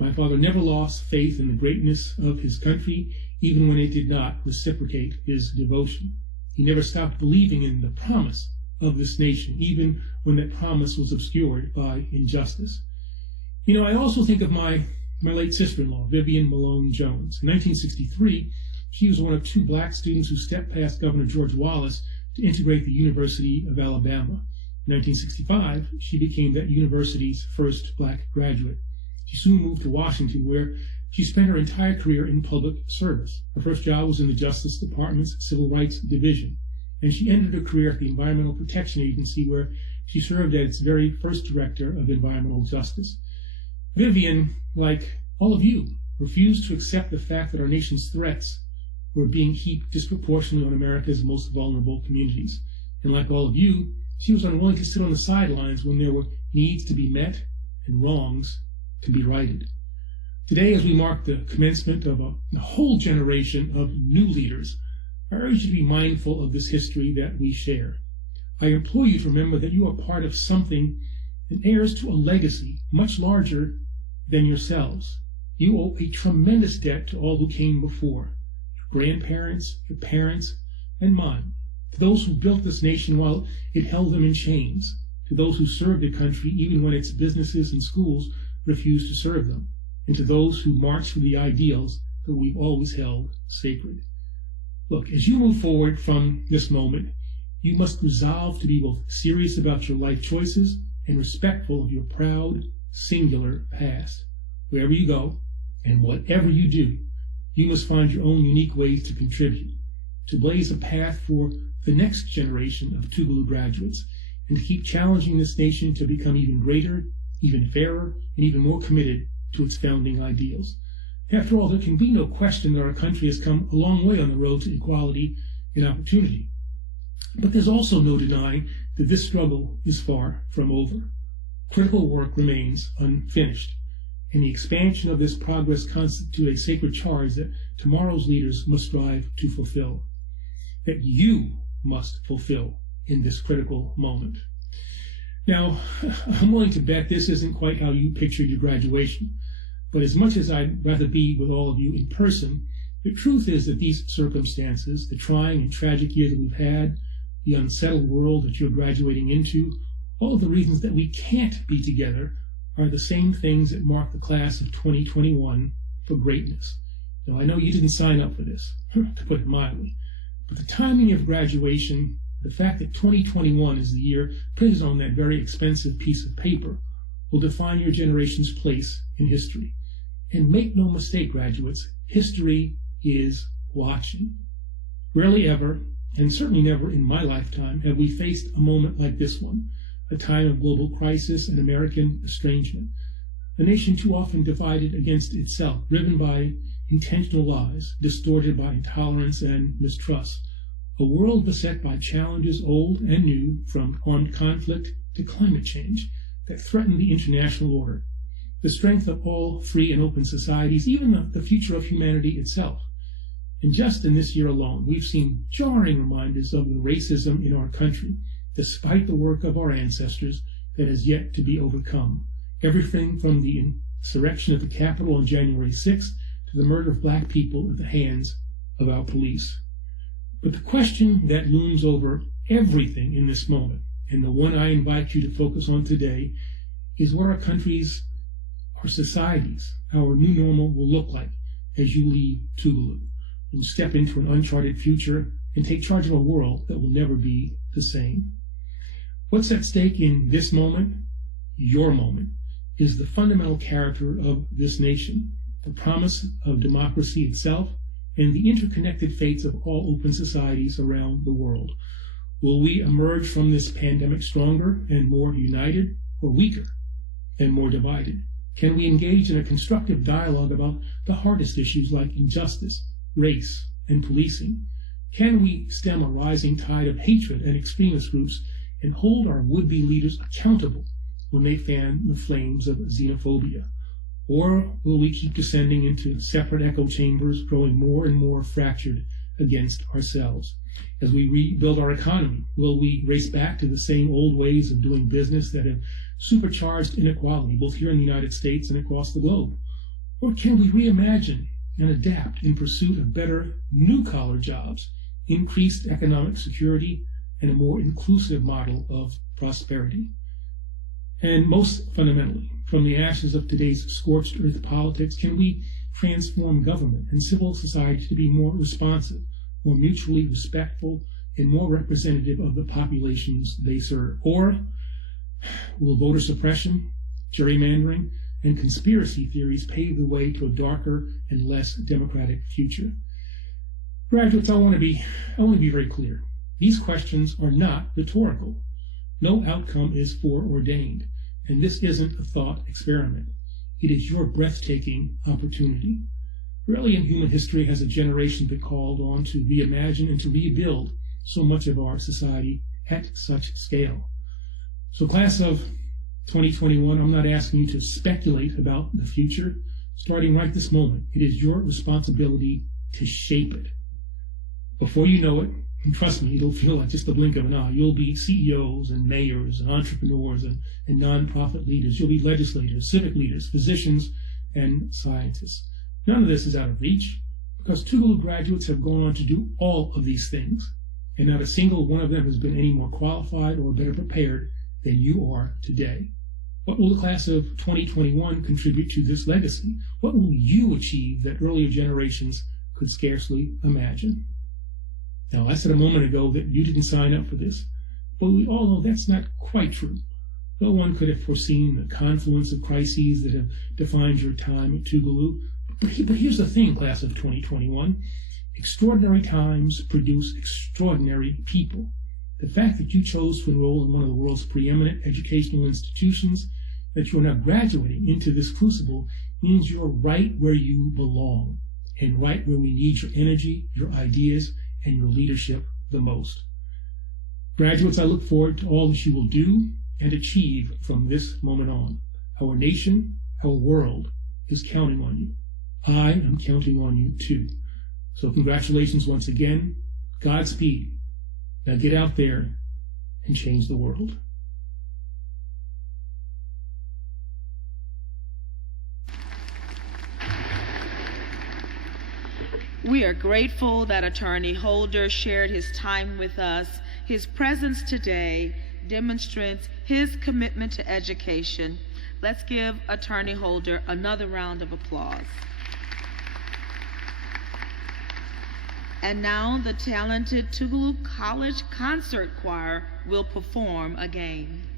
my father never lost faith in the greatness of his country, even when it did not reciprocate his devotion. He never stopped believing in the promise of this nation, even when that promise was obscured by injustice. You know, I also think of my late sister-in-law, Vivian Malone Jones. In 1963, she was one of 2 black students who stepped past Governor George Wallace to integrate the University of Alabama. In 1965, she became that university's first black graduate. She soon moved to Washington, where she spent her entire career in public service. Her first job was in the Justice Department's Civil Rights Division, and she ended her career at the Environmental Protection Agency, where she served as its very first director of environmental justice. Vivian, like all of you, refused to accept the fact that our nation's threats were being heaped disproportionately on America's most vulnerable communities. And like all of you, she was unwilling to sit on the sidelines when there were needs to be met and wrongs to be righted. Today, as we mark the commencement of a whole generation of new leaders, I urge you to be mindful of this history that we share. I implore you to remember that you are part of something and heirs to a legacy much larger than yourselves. You owe a tremendous debt to all who came before, your grandparents, your parents, and mine, to those who built this nation while it held them in chains, to those who served the country even when its businesses and schools refused to serve them, and to those who marched for the ideals that we've always held sacred. Look, as you move forward from this moment, you must resolve to be both serious about your life choices and respectful of your proud, singular past. Wherever you go, and whatever you do, you must find your own unique ways to contribute, to blaze a path for the next generation of Tougaloo graduates, and to keep challenging this nation to become even greater, even fairer, and even more committed to its founding ideals. After all, there can be no question that our country has come a long way on the road to equality and opportunity. But there's also no denying that this struggle is far from over. Critical work remains unfinished, and the expansion of this progress constitutes a sacred charge that tomorrow's leaders must strive to fulfill, that you must fulfill in this critical moment. Now, I'm willing to bet this isn't quite how you pictured your graduation, but as much as I'd rather be with all of you in person, the truth is that these circumstances, the trying and tragic year that we've had, the unsettled world that you're graduating into, all of the reasons that we can't be together are the same things that mark the class of 2021 for greatness. Now, I know you didn't sign up for this, to put it mildly, but the timing of graduation, the fact that 2021 is the year printed on that very expensive piece of paper, will define your generation's place in history. And make no mistake, graduates, history is watching. Rarely ever, and certainly never in my lifetime, have we faced a moment like this one, a time of global crisis and American estrangement. A nation too often divided against itself, driven by intentional lies, distorted by intolerance and mistrust. A world beset by challenges old and new, from armed conflict to climate change, that threaten the international order, the strength of all free and open societies, even the future of humanity itself. And just in this year alone, we've seen jarring reminders of the racism in our country, despite the work of our ancestors, that has yet to be overcome. Everything from the insurrection at the Capitol on January 6th to the murder of black people at the hands of our police. But the question that looms over everything in this moment, and the one I invite you to focus on today, is what our countries, our societies, our new normal will look like as you leave Tougaloo and step into an uncharted future and take charge of a world that will never be the same. What's at stake in this moment, your moment, is the fundamental character of this nation, the promise of democracy itself, and the interconnected fates of all open societies around the world. Will we emerge from this pandemic stronger and more united, or weaker and more divided? Can we engage in a constructive dialogue about the hardest issues like injustice, race, and policing? Can we stem a rising tide of hatred and extremist groups and hold our would-be leaders accountable when they fan the flames of xenophobia? Or will we keep descending into separate echo chambers, growing more and more fractured against ourselves? As we rebuild our economy, will we race back to the same old ways of doing business that have supercharged inequality, both here in the United States and across the globe? Or can we reimagine and adapt in pursuit of better new-collar jobs, increased economic security, and a more inclusive model of prosperity? And most fundamentally, from the ashes of today's scorched earth politics, can we transform government and civil society to be more responsive, more mutually respectful, and more representative of the populations they serve? Or will voter suppression, gerrymandering, and conspiracy theories pave the way to a darker and less democratic future? Graduates, I want to be very clear. These questions are not rhetorical. No outcome is foreordained, and this isn't a thought experiment. It is your breathtaking opportunity. Rarely in human history has a generation been called on to reimagine and to rebuild so much of our society at such scale. So, class of 2021, I'm not asking you to speculate about the future. Starting right this moment, it is your responsibility to shape it. Before you know it, and trust me, it'll feel like just the blink of an eye, you'll be CEOs and mayors and entrepreneurs and nonprofit leaders. You'll be legislators, civic leaders, physicians, and scientists. None of this is out of reach, because Tougaloo graduates have gone on to do all of these things, and not a single one of them has been any more qualified or better prepared than you are today. What will the class of 2021 contribute to this legacy? What will you achieve that earlier generations could scarcely imagine? Now, I said a moment ago that you didn't sign up for this, but we all know that's not quite true. No one could have foreseen the confluence of crises that have defined your time at Tougaloo. But here's the thing, class of 2021. Extraordinary times produce extraordinary people. The fact that you chose to enroll in one of the world's preeminent educational institutions, that you're now graduating into this crucible, means you're right where you belong, and right where we need your energy, your ideas, and your leadership the most. Graduates, I look forward to all that you will do and achieve from this moment on. Our nation, our world is counting on you. I am counting on you too. So congratulations once again. Godspeed. Now get out there and change the world. We are grateful that Attorney Holder shared his time with us. His presence today demonstrates his commitment to education. Let's give Attorney Holder another round of applause. And now the talented Tougaloo College Concert Choir will perform again.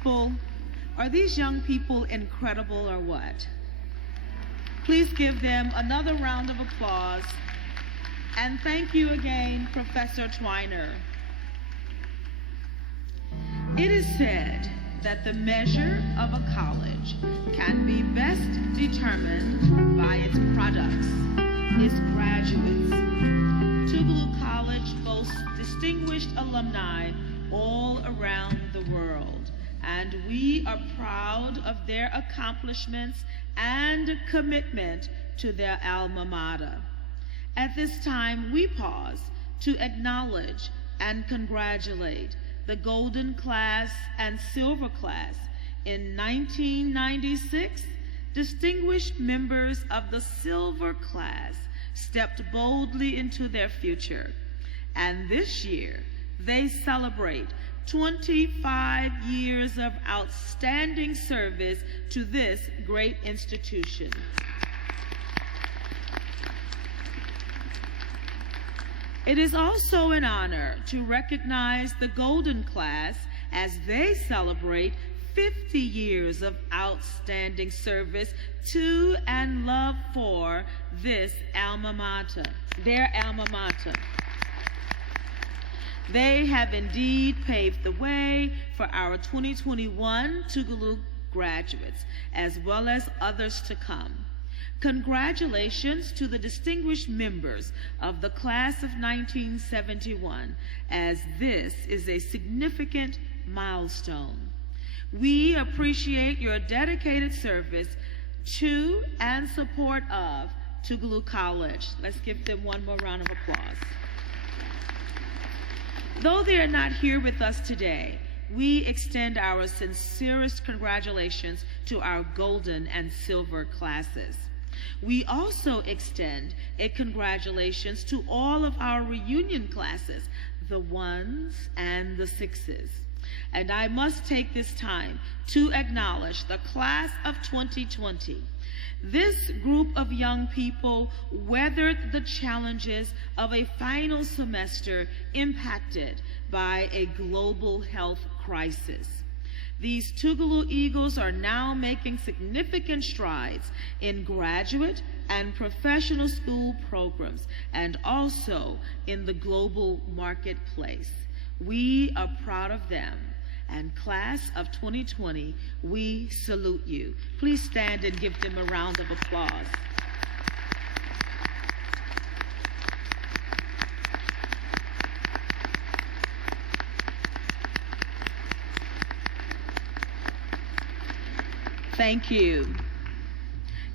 people, are these young people incredible or what? Please give them another round of applause. And thank you again, Professor Twiner. It is said that the measure of a college can be best determined by its products, its graduates. Tougaloo College boasts distinguished alumni all around the world, and we are proud of their accomplishments and commitment to their alma mater. At this time, we pause to acknowledge and congratulate the Golden Class and Silver Class in 1996. Distinguished members of the Silver Class stepped boldly into their future, and this year they celebrate 25 years of outstanding service to this great institution. It is also an honor to recognize the Golden Class as they celebrate 50 years of outstanding service to and love for this alma mater, their alma mater. They have indeed paved the way for our 2021 Tougaloo graduates, as well as others to come. Congratulations to the distinguished members of the class of 1971, as this is a significant milestone. We appreciate your dedicated service to and support of Tougaloo College. Let's give them one more round of applause. Though they are not here with us today, we extend our sincerest congratulations to our golden and silver classes. We also extend a congratulations to all of our reunion classes, the ones and the sixes. And I must take this time to acknowledge the class of 2020. This group of young people weathered the challenges of a final semester impacted by a global health crisis. These Tougaloo Eagles are now making significant strides in graduate and professional school programs and also in the global marketplace. We are proud of them. And class of 2020, we salute you. Please stand and give them a round of applause. Thank you.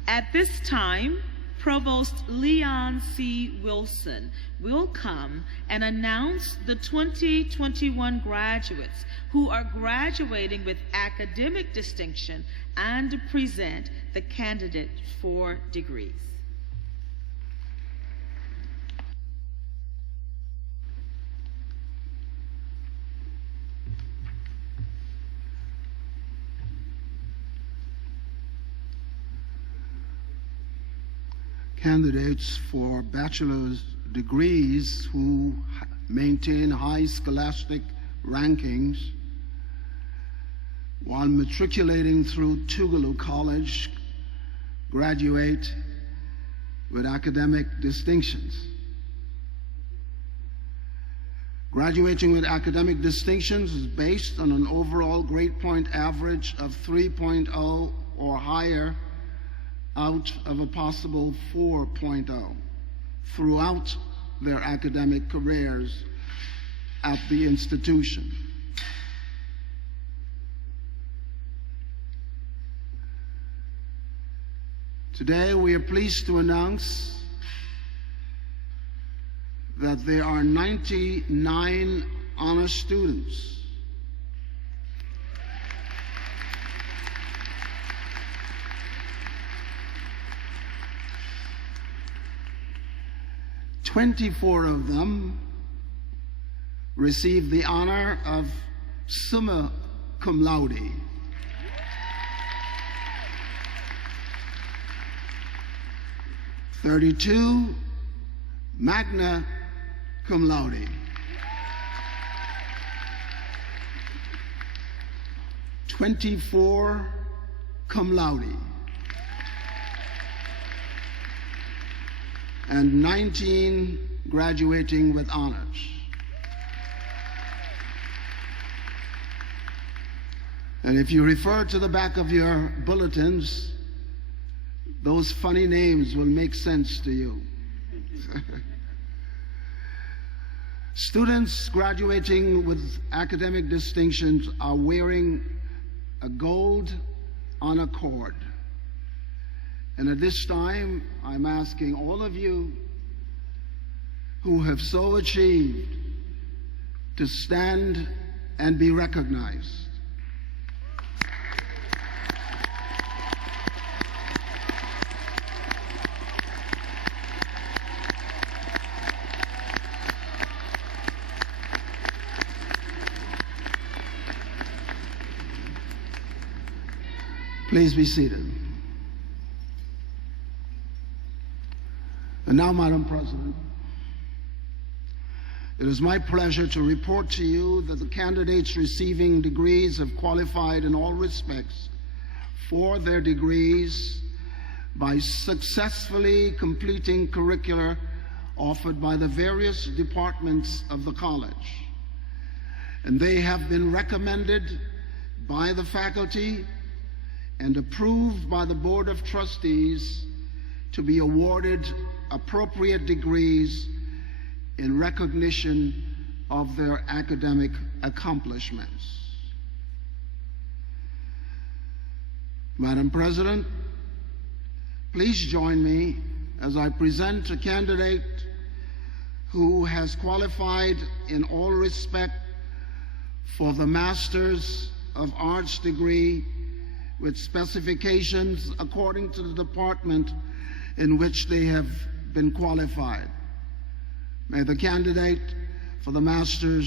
At this time, Provost Leon C. Wilson will come and announce the 2021 graduates who are graduating with academic distinction and present the candidate for degrees. Candidates for bachelor's degrees who maintain high scholastic rankings while matriculating through Tougaloo College graduate with academic distinctions. Graduating with academic distinctions is based on an overall grade point average of 3.0 or higher out of a possible 4.0 throughout their academic careers at the institution. Today, we are pleased to announce that there are 99 honor students. "24 of them received the honor of summa cum laude. 32 magna cum laude. 24 cum laude, and 19 graduating with honors. And if you refer to the back of your bulletins, those funny names will make sense to you. Students graduating with academic distinctions are wearing a gold honor cord. And at this time, I'm asking all of you who have so achieved to stand and be recognized. Please be seated. And now, Madam President, it is my pleasure to report to you that the candidates receiving degrees have qualified in all respects for their degrees by successfully completing curricula offered by the various departments of the college. And they have been recommended by the faculty and approved by the Board of Trustees to be awarded appropriate degrees in recognition of their academic accomplishments. Madam President, please join me as I present a candidate who has qualified in all respect for the Master's of Arts degree with specifications according to the department in which they have been qualified. May the candidate for the Master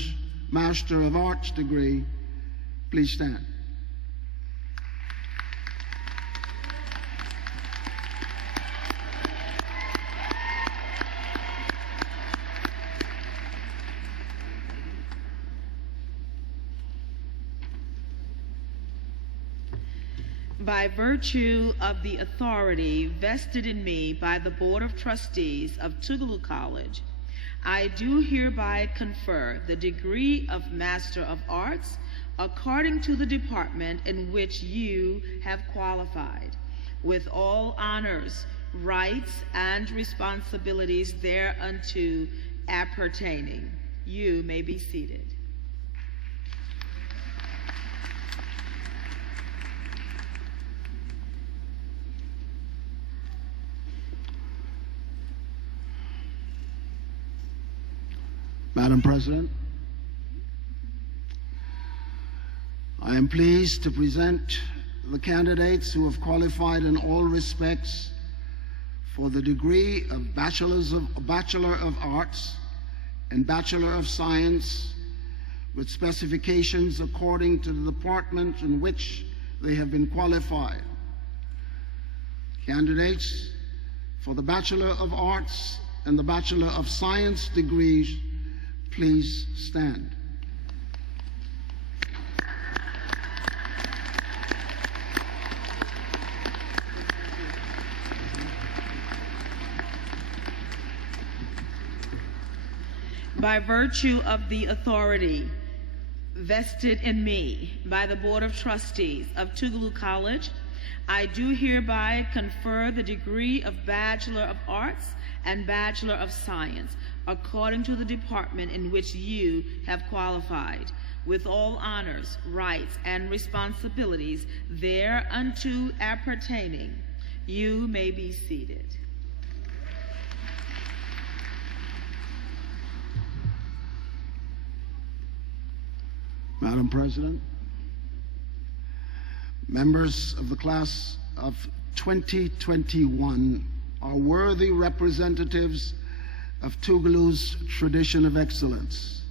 of Arts degree please stand. By virtue of the authority vested in me by the Board of Trustees of Tougaloo College, I do hereby confer the degree of Master of Arts according to the department in which you have qualified, with all honors, rights, and responsibilities thereunto appertaining. You may be seated. Madam President, I am pleased to present the candidates who have qualified in all respects for the degree of Bachelor of Arts and Bachelor of Science with specifications according to the department in which they have been qualified. Candidates for the Bachelor of Arts and the Bachelor of Science degrees, please stand. By virtue of the authority vested in me by the Board of Trustees of Tougaloo College, I do hereby confer the degree of Bachelor of Arts and Bachelor of Science according to the department in which you have qualified, with all honors, rights, and responsibilities thereunto appertaining. You may be seated. Madam President, members of the class of 2021 are worthy representatives of Tougaloo's tradition of excellence.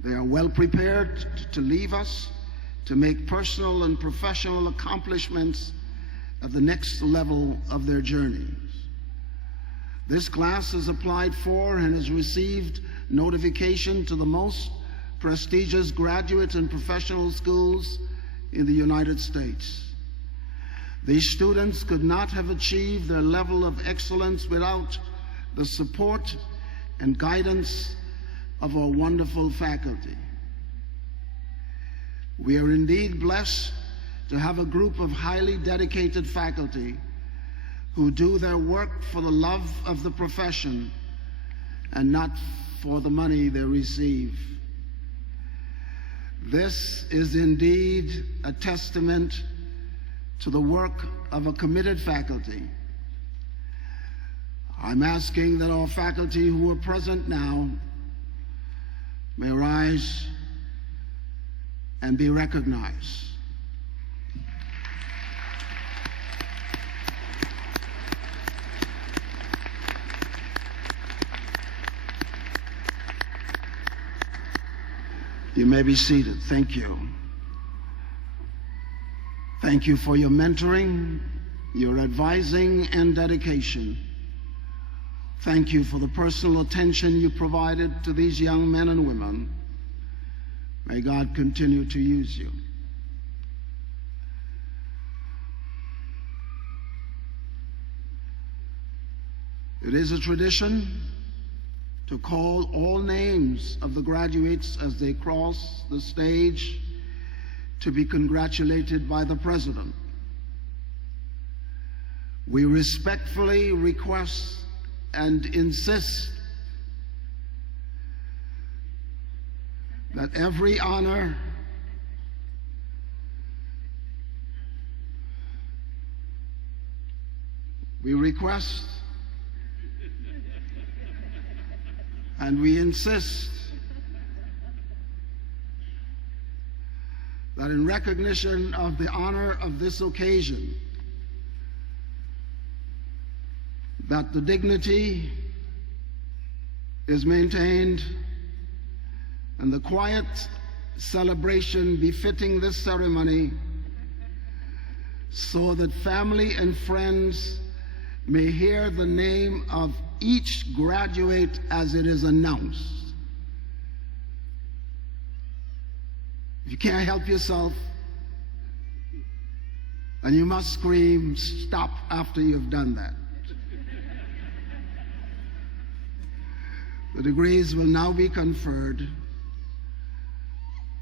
They are well prepared to leave us to make personal and professional accomplishments at the next level of their journeys. This class has applied for and has received notification to the most prestigious graduate and professional schools in the United States. These students could not have achieved their level of excellence without the support and guidance of our wonderful faculty. We are indeed blessed to have a group of highly dedicated faculty who do their work for the love of the profession and not for the money they receive. This is indeed a testament to the work of a committed faculty. I'm asking that our faculty who are present now may rise and be recognized. You may be seated. Thank you. Thank you for your mentoring, your advising, and dedication. Thank you for the personal attention you provided to these young men and women. May God continue to use you. It is a tradition to call all names of the graduates as they cross the stage to be congratulated by the President. We respectfully request and insist that every honor we request and we insist that in recognition of the honor of this occasion, that the dignity is maintained and the quiet celebration befitting this ceremony, so that family and friends may hear the name of each graduate as it is announced. If you can't help yourself and you must scream, stop after you've done that. The degrees will now be conferred.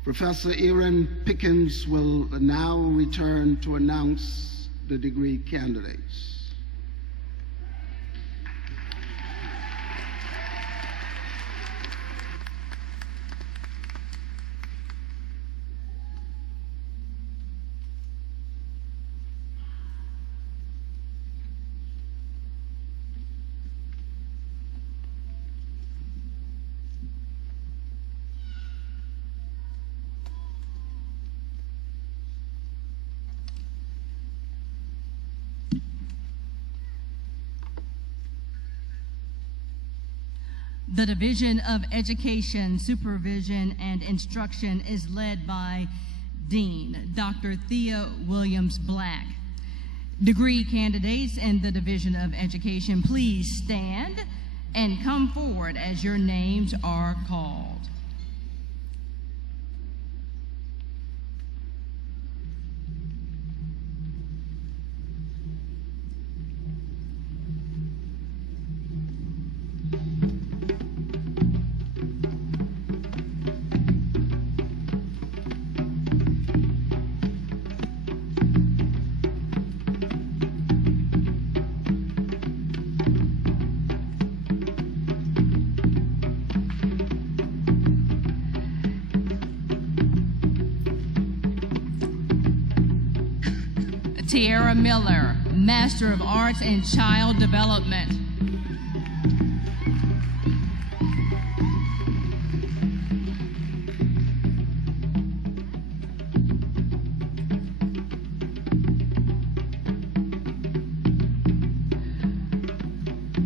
Professor Erin Pickens will now return to announce the degree candidates. The Division of Education, Supervision, and Instruction is led by Dean Dr. Thea Williams Black. Degree candidates in the Division of Education, please stand and come forward as your names are called. Tiara Miller, Master of Arts in Child Development.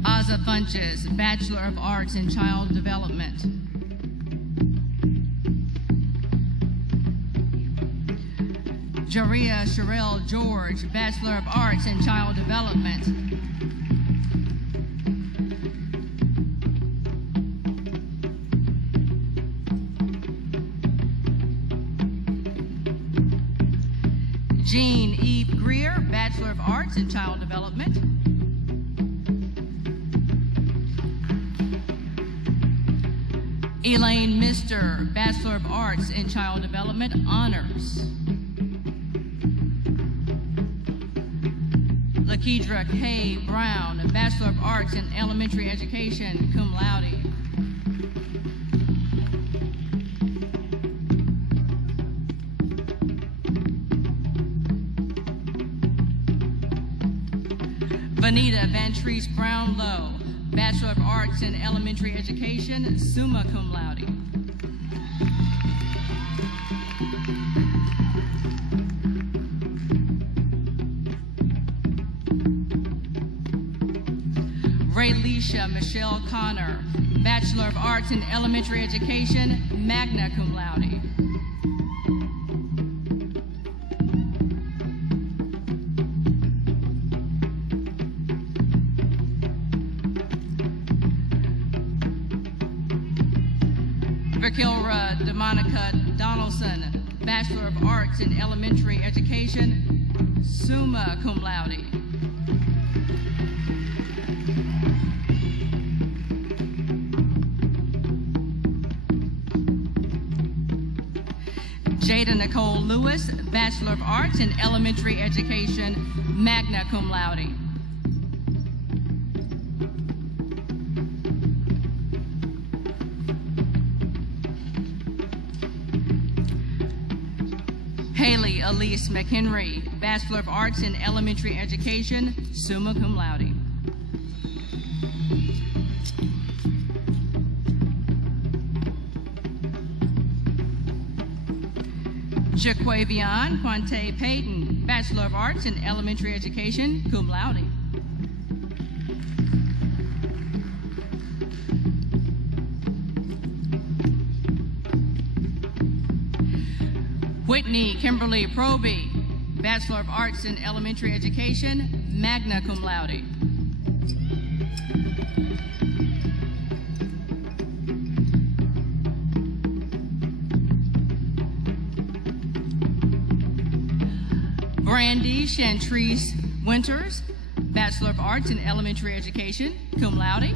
Aza Funches, Bachelor of Arts in Child Development. Jaria Sherelle George, Bachelor of Arts in Child Development. Jean Eve Greer, Bachelor of Arts in Child Development. Elaine Mister, Bachelor of Arts in Child Development, Honors. Lakedra K. Brown, Bachelor of Arts in Elementary Education, cum laude. Vanita Vantrese Brownlow, Bachelor of Arts in Elementary Education, summa cum laude. Raylisha Michelle Connor, Bachelor of Arts in Elementary Education, magna cum laude. Verkilra DeMonica Donaldson, Bachelor of Arts in Elementary Education, summa cum laude. Jada Nicole Lewis, Bachelor of Arts in Elementary Education, magna cum laude. Haley Elise McHenry, Bachelor of Arts in Elementary Education, summa cum laude. Jaquavion Quante Payton, Bachelor of Arts in Elementary Education, cum laude. Whitney Kimberly Proby, Bachelor of Arts in Elementary Education, magna cum laude. Brandy Chantrice Winters, Bachelor of Arts in Elementary Education, cum laude.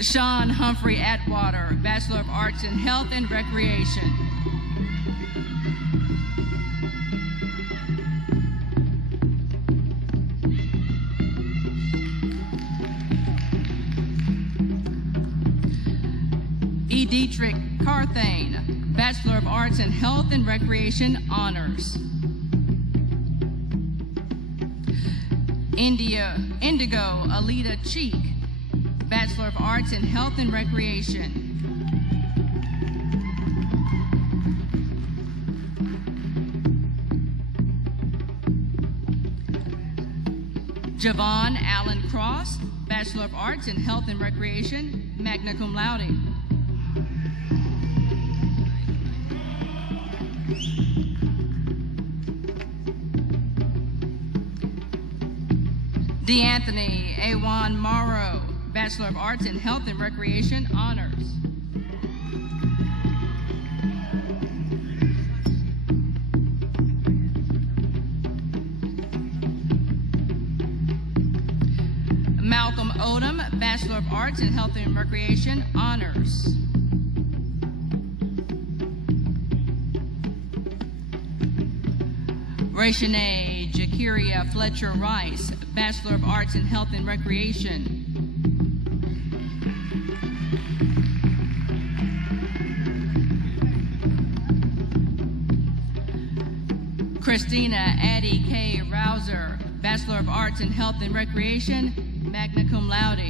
Sean Humphrey Atwater, Bachelor of Arts in Health and Recreation. E. Dietrich Carthane, Bachelor of Arts in Health and Recreation, honors. Indigo Alita Cheek, Bachelor of Arts in Health and Recreation. Javon Allen Cross, Bachelor of Arts in Health and Recreation, magna cum laude. DeAnthony Awan Morrow, Bachelor of Arts in Health and Recreation, honors. Malcolm Odom, Bachelor of Arts in Health and Recreation, honors. Rashanae Jakiria Fletcher Rice, Bachelor of Arts in Health and Recreation. Christina Addie K. Rouser, Bachelor of Arts in Health and Recreation, magna cum laude.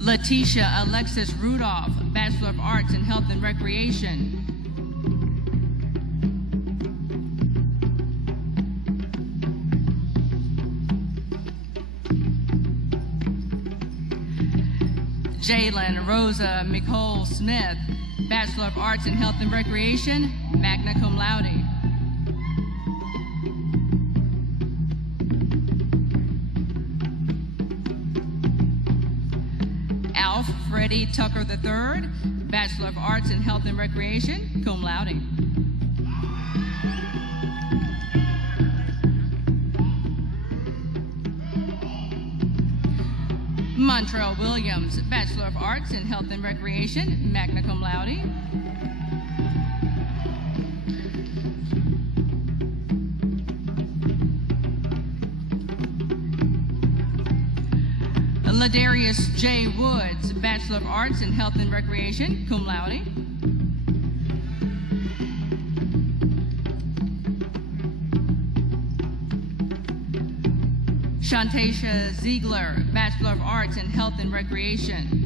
Letitia Alexis Rudolph, Bachelor of Arts in Health and Recreation. Jalen Rosa Nicole Smith, Bachelor of Arts in Health and Recreation, magna cum laude. Alf Freddie Tucker III, Bachelor of Arts in Health and Recreation, cum laude. Montrell Williams, Bachelor of Arts in Health and Recreation, magna cum laude. Ladarius J. Woods, Bachelor of Arts in Health and Recreation, cum laude. Shantasia Ziegler, Bachelor of Arts in Health and Recreation.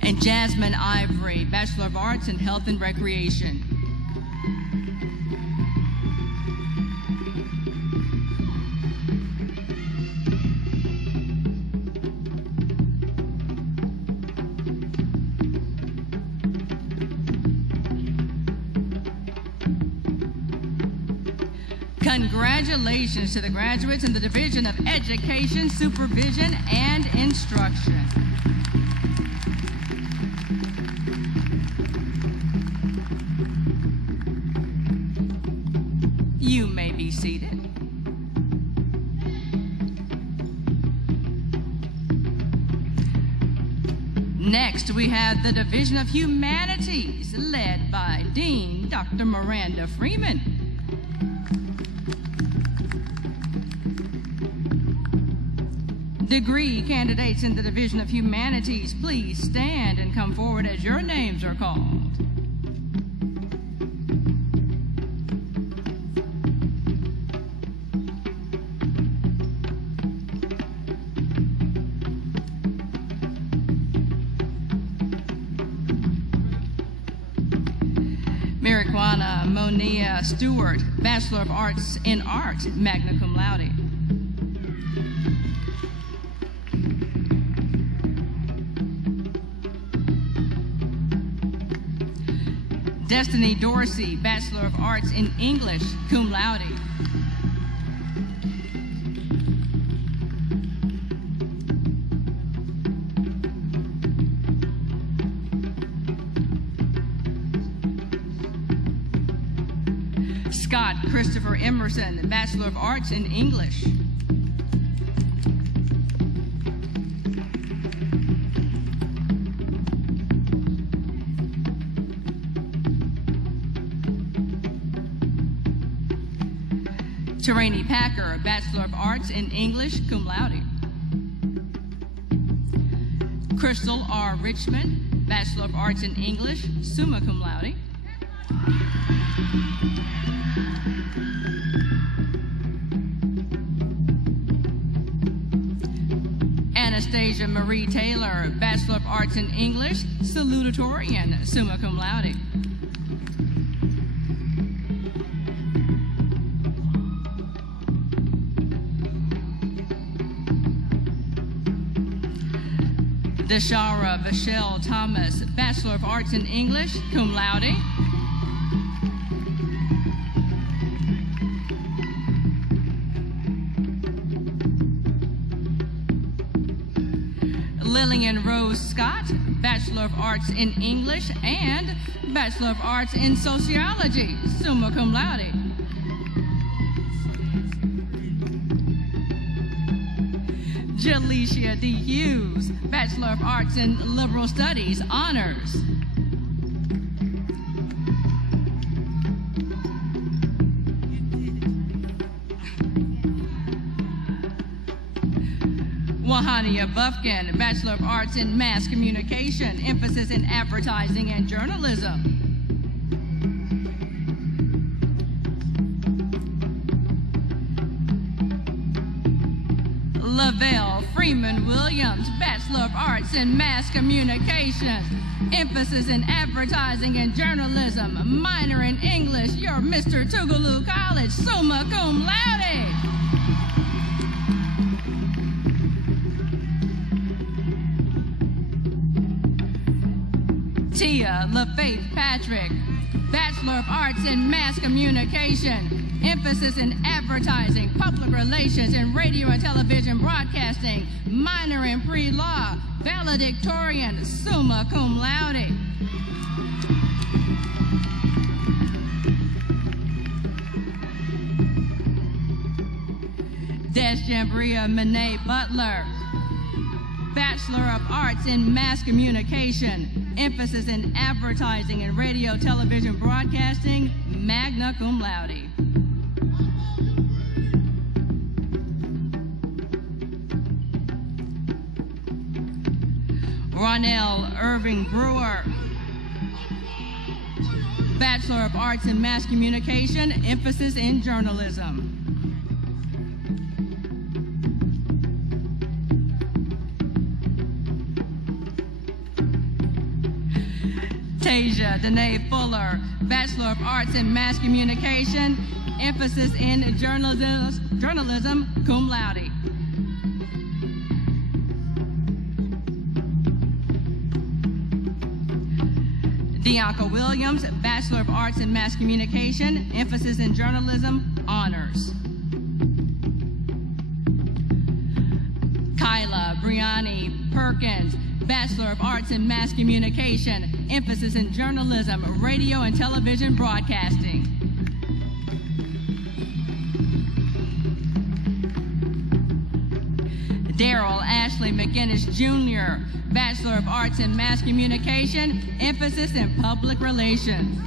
And Jasmine Ivory, Bachelor of Arts in Health and Recreation. Congratulations to the graduates in the Division of Education, Supervision, and Instruction. You may be seated. Next, we have the Division of Humanities, led by Dean Dr. Miranda Freeman. Degree candidates in the Division of Humanities, please stand and come forward as your names are called. Marijuana Monia Stewart, Bachelor of Arts in Art, magna cum laude. Destiny Dorsey, Bachelor of Arts in English, cum laude. Scott Christopher Emerson, Bachelor of Arts in English. Terani Packer, Bachelor of Arts in English, cum laude. Crystal R. Richmond, Bachelor of Arts in English, summa cum laude. Anastasia Marie Taylor, Bachelor of Arts in English, salutatorian, summa cum laude. Deshara Vachelle Thomas, Bachelor of Arts in English, cum laude. Lillian Rose Scott, Bachelor of Arts in English and Bachelor of Arts in Sociology, summa cum laude. Jalicia D. Hughes, Bachelor of Arts in Liberal Studies, honors. Wahania Buffkin, Bachelor of Arts in Mass Communication, emphasis in advertising and journalism. Lavelle Freeman Williams, Bachelor Bachelor of Arts in Mass Communication, emphasis in advertising and journalism, minor in English. You're Mr. Tougaloo College, summa cum laude. Tia LaFaith Patrick, Bachelor of Arts in Mass Communication, emphasis in advertising, public relations, and radio and television broadcasting, minor in pre-law, valedictorian, summa cum laude. Desjambria Monet Butler, Bachelor of Arts in Mass Communication, emphasis in advertising and radio, television broadcasting, magna cum laude. Ronell Irving Brewer, Bachelor of Arts in Mass Communication, emphasis in journalism. Tasia Danae Fuller, Bachelor of Arts in Mass Communication, emphasis in journalism, cum laude. Deonka Williams, Bachelor of Arts in Mass Communication, emphasis in journalism, honors. Kyla Brianni Perkins, Bachelor of Arts in Mass Communication, emphasis in journalism, radio and television broadcasting. Daryl Ashley McGinnis Jr., Bachelor of Arts in Mass Communication, emphasis in public relations.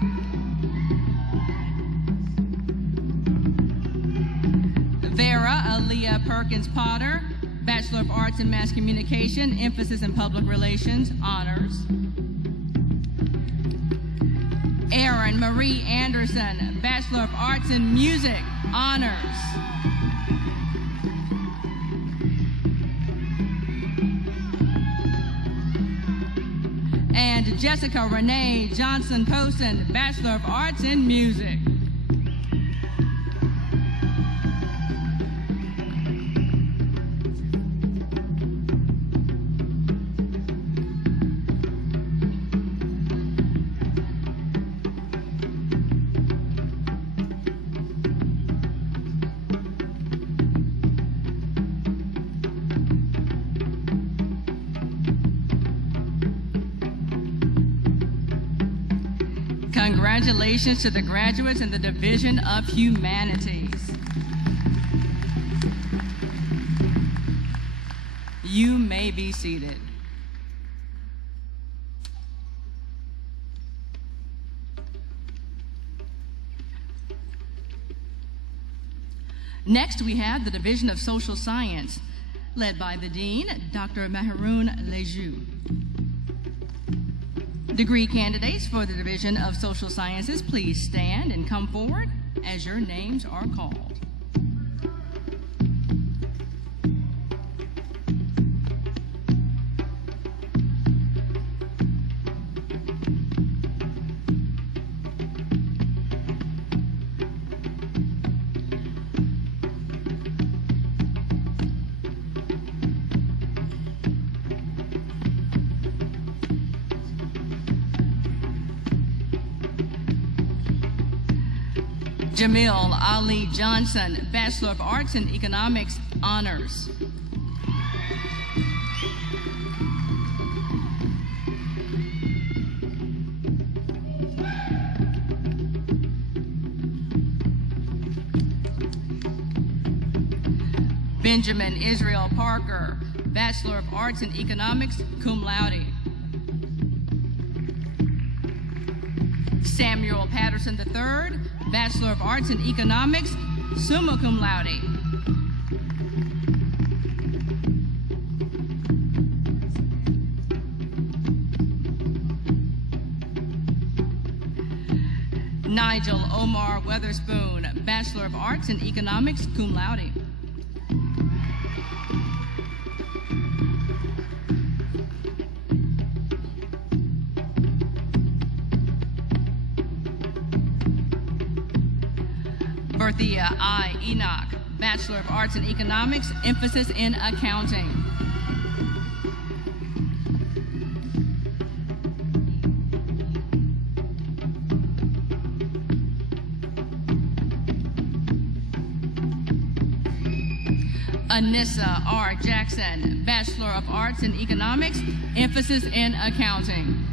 Vera Aaliyah Perkins Potter, Bachelor of Arts in Mass Communication, emphasis in public relations, honors. Erin Marie Anderson, Bachelor of Arts in Music, honors. And Jessica Renee Johnson Poston, Bachelor of Arts in Music. Congratulations to the graduates in the Division of Humanities. You may be seated. Next, we have the Division of Social Science, led by the Dean, Dr. Maharoun Lejeune. Degree candidates for the Division of Social Sciences, please stand and come forward as your names are called. Jamil Ali Johnson, Bachelor of Arts in Economics, honors. Benjamin Israel Parker, Bachelor of Arts in Economics, cum laude. Samuel Patterson III, Bachelor of Arts in Economics, summa cum laude. Nigel Omar Weatherspoon, Bachelor of Arts in Economics, cum laude. Dorothea I. Enoch, Bachelor of Arts in Economics, emphasis in accounting. Anissa R. Jackson, Bachelor of Arts in Economics, emphasis in accounting.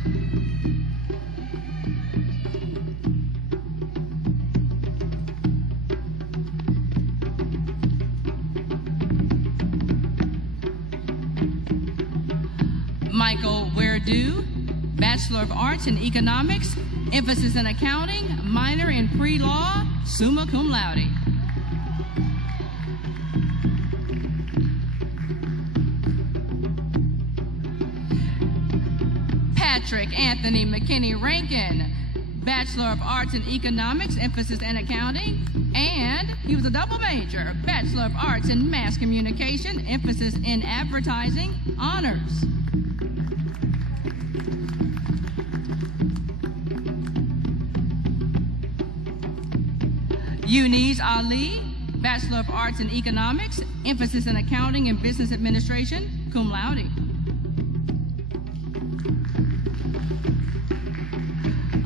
Michael Werdu, Bachelor of Arts in Economics, emphasis in accounting, minor in pre-law, summa cum laude. Patrick Anthony McKinney Rankin, Bachelor of Arts in Economics, emphasis in accounting, and he was a double major, Bachelor of Arts in Mass Communication, emphasis in advertising, honors. Eunice Ali, Bachelor of Arts in Economics, emphasis in accounting and business administration, cum laude.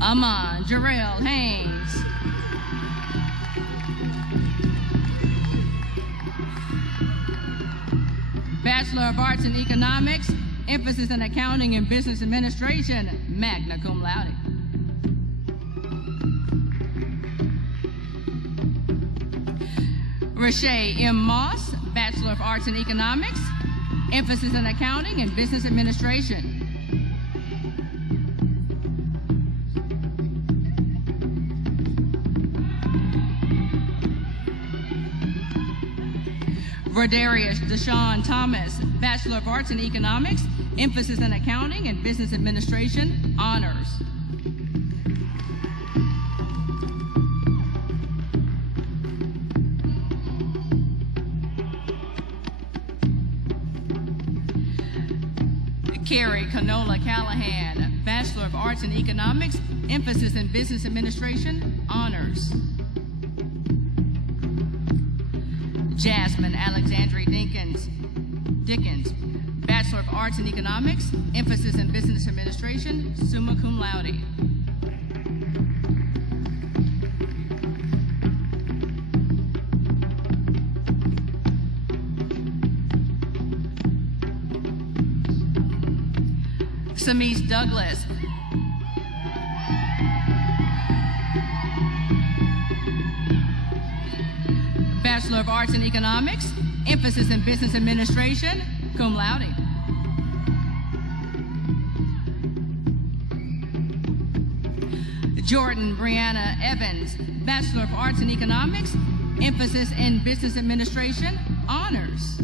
Amon Jarrell Haynes, Bachelor of Arts in Economics, emphasis in accounting and business administration, magna cum laude. Rashay M. Moss, Bachelor of Arts in Economics, emphasis in accounting and business administration. Verdarius Deshaun Thomas, Bachelor of Arts in Economics, emphasis in accounting and business administration, honors. Carrie Canola Callahan, Bachelor of Arts in Economics, emphasis in business administration, honors. Jasmine Alexandria Dickens, Bachelor of Arts in Economics, emphasis in business administration, summa cum laude. Samise Douglas, Bachelor of Arts in Economics, emphasis in business administration, cum laude. Jordan Brianna Evans, Bachelor of Arts in Economics, emphasis in business administration, honors.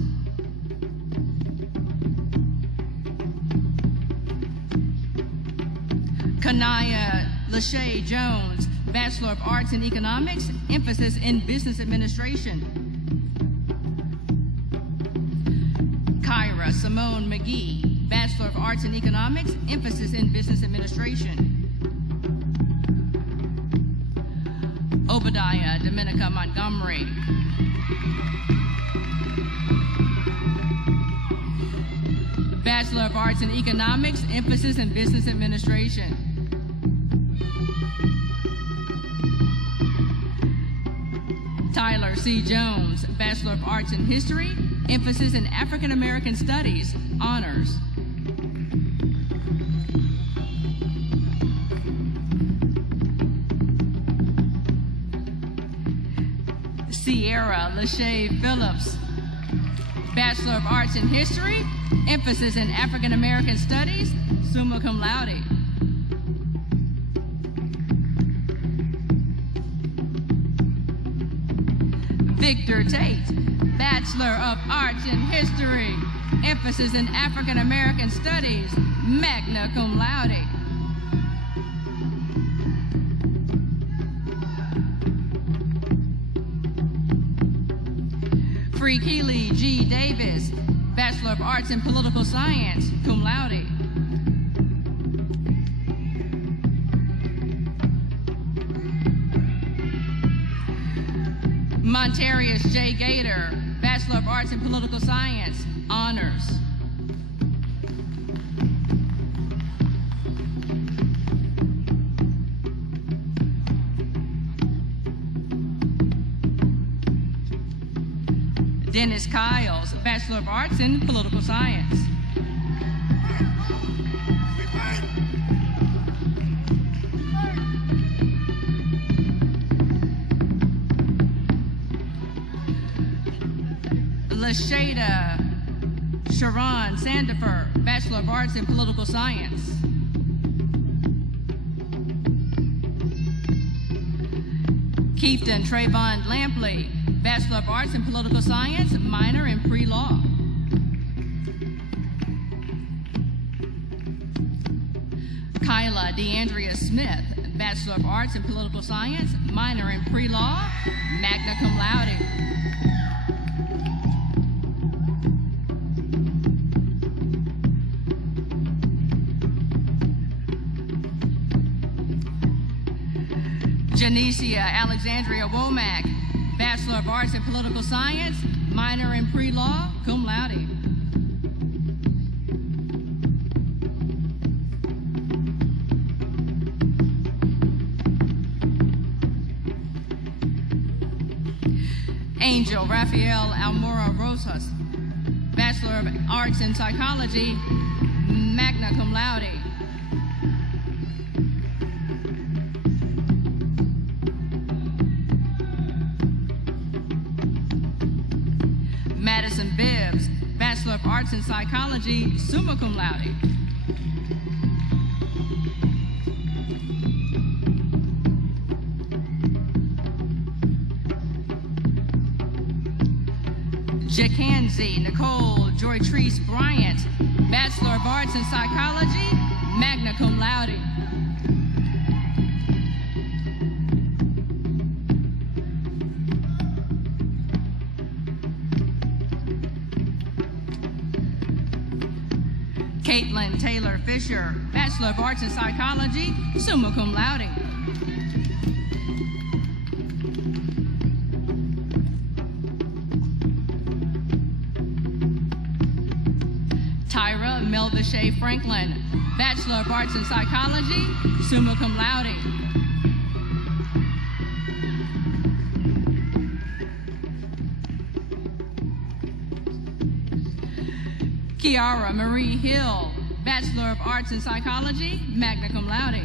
Kanaya Lachey Jones, Bachelor of Arts in Economics, emphasis in business administration. Kyra Simone McGee, Bachelor of Arts in Economics, emphasis in business administration. Obadiah Dominica Montgomery, Bachelor of Arts in Economics, emphasis in business administration. Tyler C. Jones, Bachelor of Arts in History, emphasis in African American Studies, honors. Sierra Lachey Phillips, Bachelor of Arts in History, emphasis in African American Studies, summa cum laude. Victor Tate, Bachelor of Arts in History, emphasis in African American Studies, magna cum laude. Freekili G. Davis, Bachelor of Arts in Political Science, cum laude. Montarius J. Gator, Bachelor of Arts in Political Science, honors. Dennis Kiles, Bachelor of Arts in Political Science. Lashada Sharon Sandifer, Bachelor of Arts in Political Science. Keefton Trayvon Lampley, Bachelor of Arts in Political Science, minor in pre-law. Kyla DeAndrea Smith, Bachelor of Arts in Political Science, minor in pre-law, magna cum laude. Janicia Alexandria Womack, Bachelor of Arts in Political Science, minor in pre-law, cum laude. Angel Rafael Almora Rosas, Bachelor of Arts in Psychology, magna cum laude. Madison Bibbs, Bachelor of Arts in Psychology, summa cum laude. Jackenzie Nicole Joytrice Bryant, Bachelor of Arts in Psychology, magna cum laude. Caitlin Taylor Fisher, Bachelor of Arts in Psychology, summa cum laude. Tyra Melvishea Franklin, Bachelor of Arts in Psychology, summa cum laude. Kiara Marie Hill, Bachelor of Arts in Psychology, magna cum laude.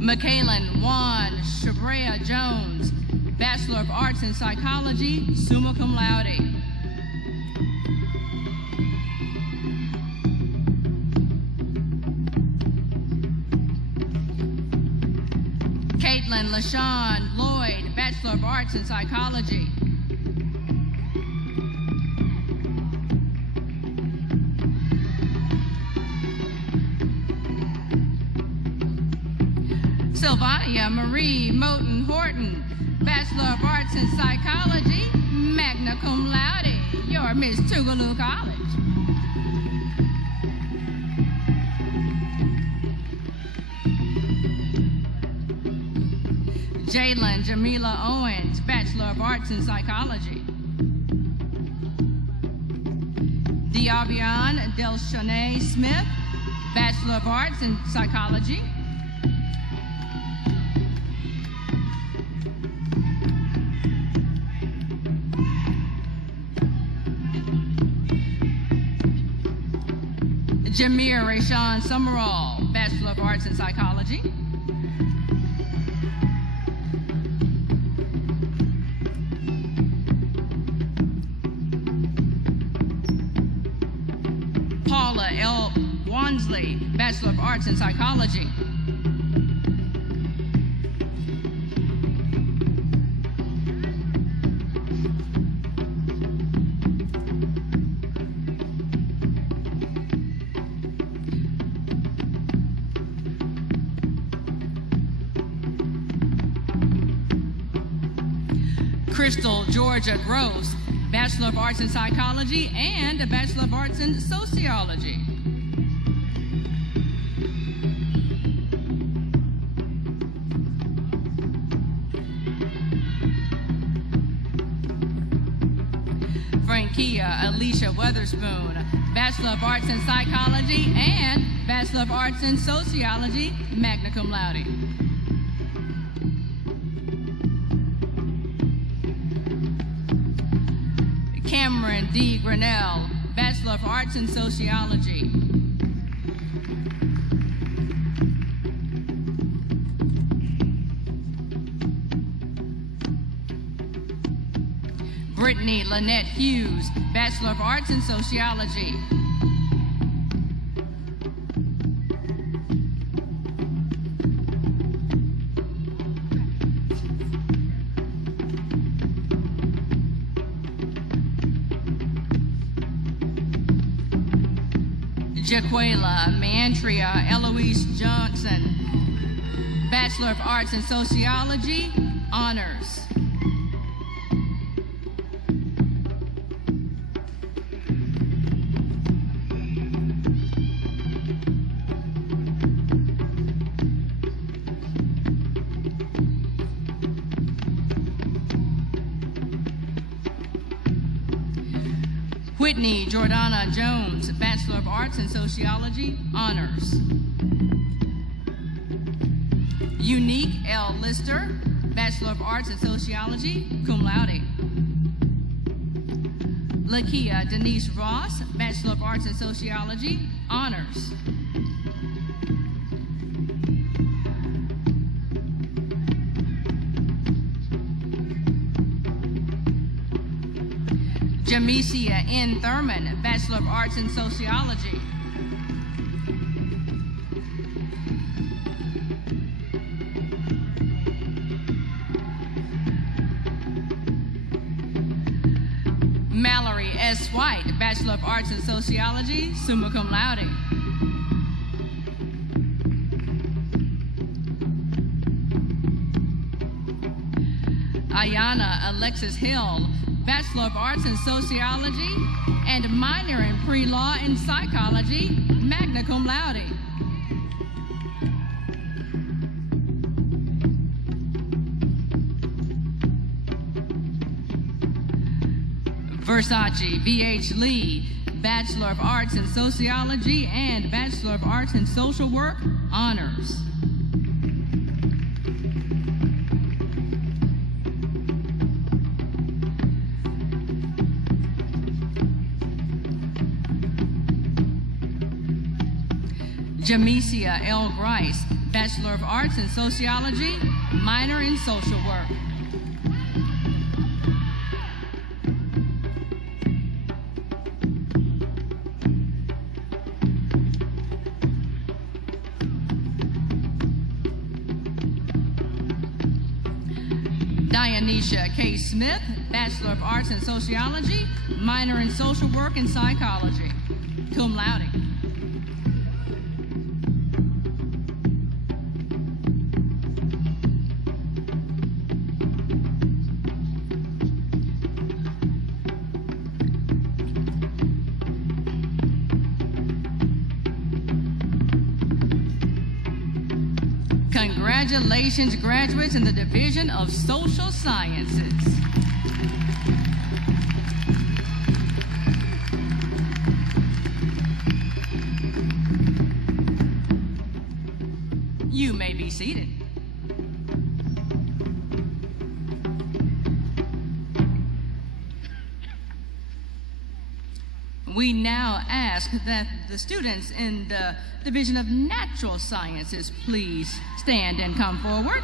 Michaelan Juan Shabrea Jones, Bachelor of Arts in Psychology, summa cum laude. Caitlin LaShawn Lloyd, Bachelor of Arts in Psychology. Sylvania Marie Moten Horton, Bachelor of Arts in Psychology, magna cum laude. You're Miss Tougaloo College. Jalen Jamila Owens, Bachelor of Arts in Psychology. Diavion Delshanae Smith, Bachelor of Arts in Psychology. Jameer Rayshawn Summerall, Bachelor of Arts in Psychology. Paula L. Wansley, Bachelor of Arts in Psychology. Crystal Georgia Gross, Bachelor of Arts in Psychology, and a Bachelor of Arts in Sociology. Frankia Alicia Weatherspoon, Bachelor of Arts in Psychology and Bachelor of Arts in Sociology, magna cum laude. Cameron D. Grinnell, Bachelor of Arts in Sociology. Brittany Lynette Hughes, Bachelor of Arts in Sociology. Jaquela Mantria Eloise Johnson, Bachelor of Arts in Sociology, Honors. Whitney Jordana Jones, Bachelor of Arts in Sociology, Honors. Unique L. Lister, Bachelor of Arts in Sociology, cum laude. Lakia Denise Ross, Bachelor of Arts in Sociology, Honors. Jamesia N. Thurman, Bachelor of Arts in Sociology. Mallory S. White, Bachelor of Arts in Sociology, summa cum laude. Ayana Alexis Hill, Bachelor of Arts in Sociology and minor in pre-law in Psychology, magna cum laude. Versace V.H. Lee, Bachelor of Arts in Sociology and Bachelor of Arts in Social Work, Honors. Jamesia L. Grice, Bachelor of Arts in Sociology, minor in Social Work. Dionysia K. Smith, Bachelor of Arts in Sociology, minor in Social Work and Psychology, cum laude. Congratulations, graduates in the Division of Social Sciences. You may be seated. We now ask that the students in the Division of Natural Sciences please stand and come forward.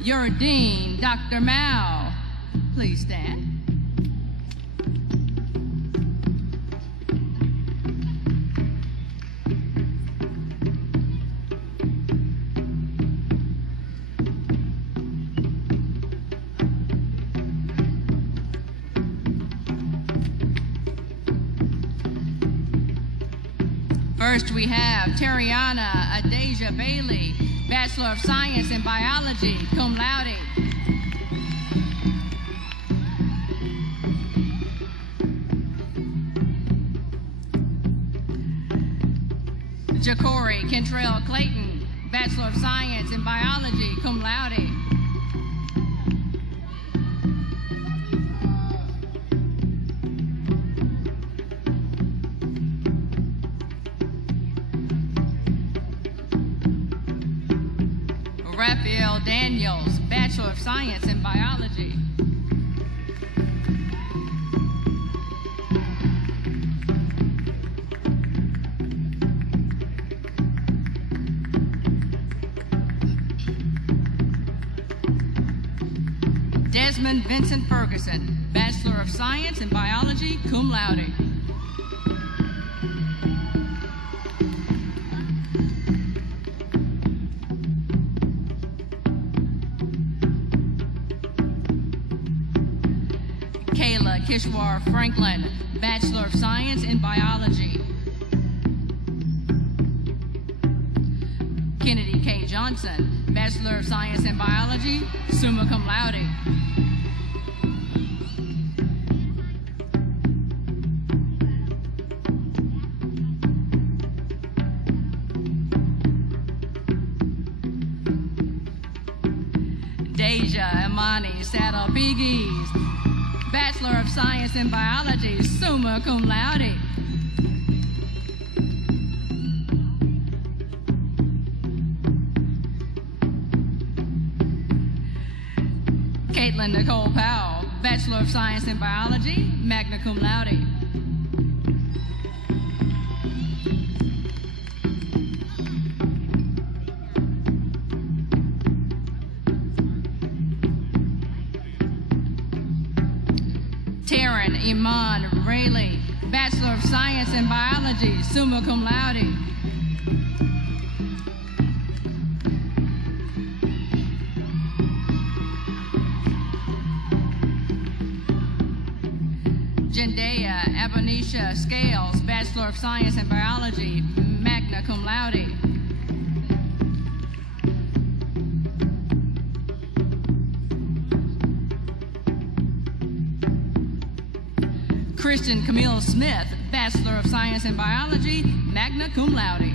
Your Dean, Dr. Mao, please stand. First, we have Tariana Adasia Bailey, Bachelor of Science in Biology, cum laude. Ja'Cory Kentrell Clayton, Bachelor of Science in Biology, cum laude. Raphael Daniels, Bachelor of Science in Biology. Desmond Vincent Ferguson, Bachelor of Science in Biology, cum laude. Kayla Kishwar Franklin, Bachelor of Science in Biology. Kennedy K. Johnson, Bachelor of Science in Biology, summa cum laude. Deja Imani Saddle-Piggies, Bachelor of Science in Biology, summa cum laude. Caitlin Nicole Powell, Bachelor of Science in Biology, magna cum laude. Taryn Iman Rayleigh, Bachelor of Science in Biology, summa cum laude. Jendaya Abonisha Scales, Bachelor of Science in Biology, magna cum laude. Christian Camille Smith, Bachelor of Science in Biology, magna cum laude.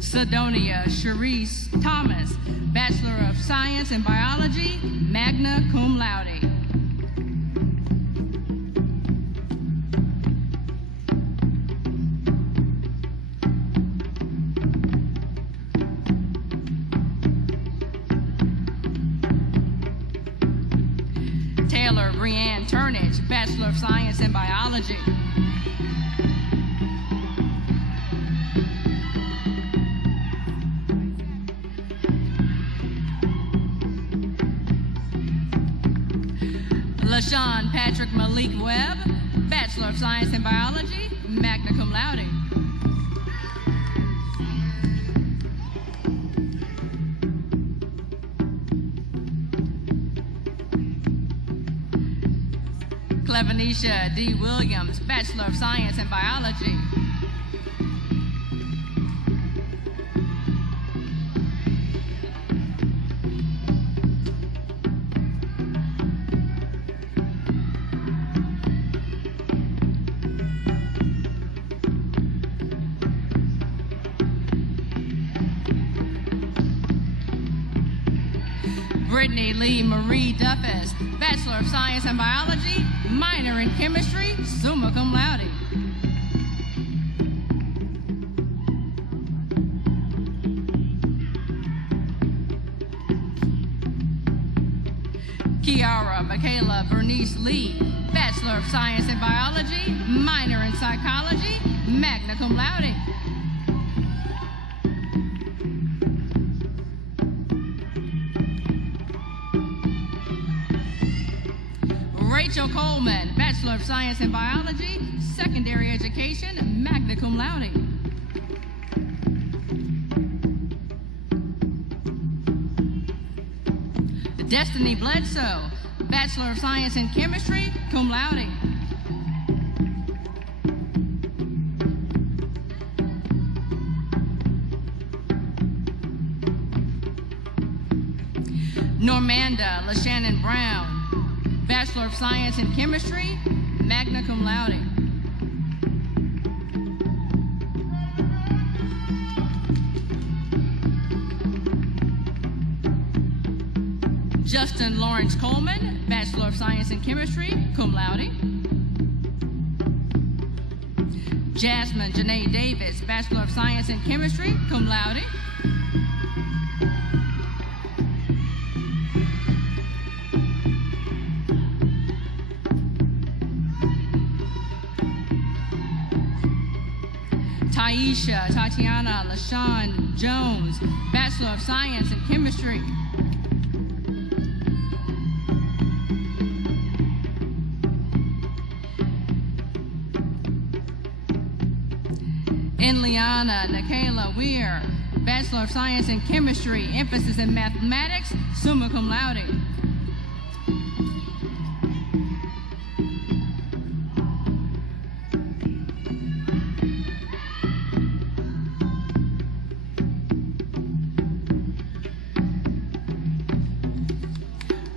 Sidonia Cherise Thomas, Bachelor of Science in Biology, magna cum laude. Taylor Brianne Turnage, Bachelor of Science in Biology. LaShawn Patrick Malik Webb, Bachelor of Science in Biology, magna cum laude. Clevenisha D. Williams, Bachelor of Science in Biology. Brittany Lee Marie Duffus, Bachelor of Science in Biology, minor in Chemistry, summa cum laude. Kiara Michaela Bernice Lee, Bachelor of Science in Biology, minor in Psychology, magna cum laude. Rachel Coleman, Bachelor of Science in Biology, Secondary Education, magna cum laude. Destiny Bledsoe, Bachelor of Science in Chemistry, cum laude. Normanda LaShannon Brown, Bachelor of Science in Chemistry, magna cum laude. Justin Lawrence Coleman, Bachelor of Science in Chemistry, cum laude. Jasmine Janae Davis, Bachelor of Science in Chemistry, cum laude. Taisha Tatiana LaShawn Jones, Bachelor of Science in Chemistry. Inliana Nikayla Weir, Bachelor of Science in Chemistry, emphasis in mathematics, summa cum laude.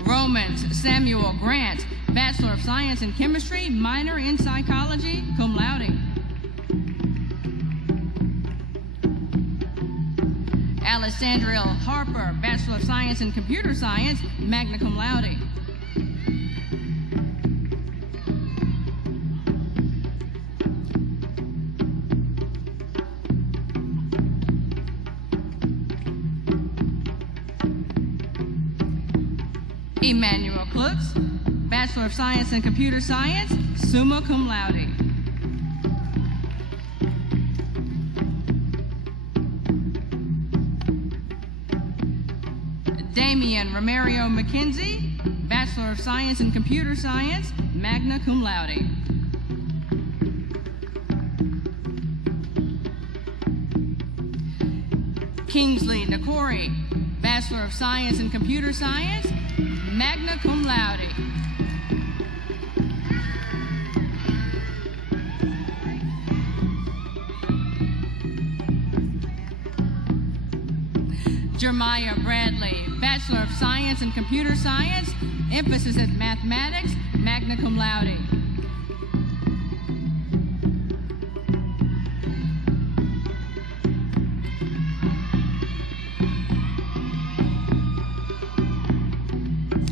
Romans Samuel Grant, Bachelor of Science in Chemistry, minor in Psychology, cum laude. Alessandria Harper, Bachelor of Science in Computer Science, magna cum laude. Emmanuel Klutz, Bachelor of Science in Computer Science, summa cum laude. Damian Romario McKenzie, Bachelor of Science in Computer Science, magna cum laude. Kingsley Nakori, Bachelor of Science in Computer Science, magna cum laude. Jeremiah Bradley, Bachelor of Science in Computer Science, emphasis in mathematics, magna cum laude.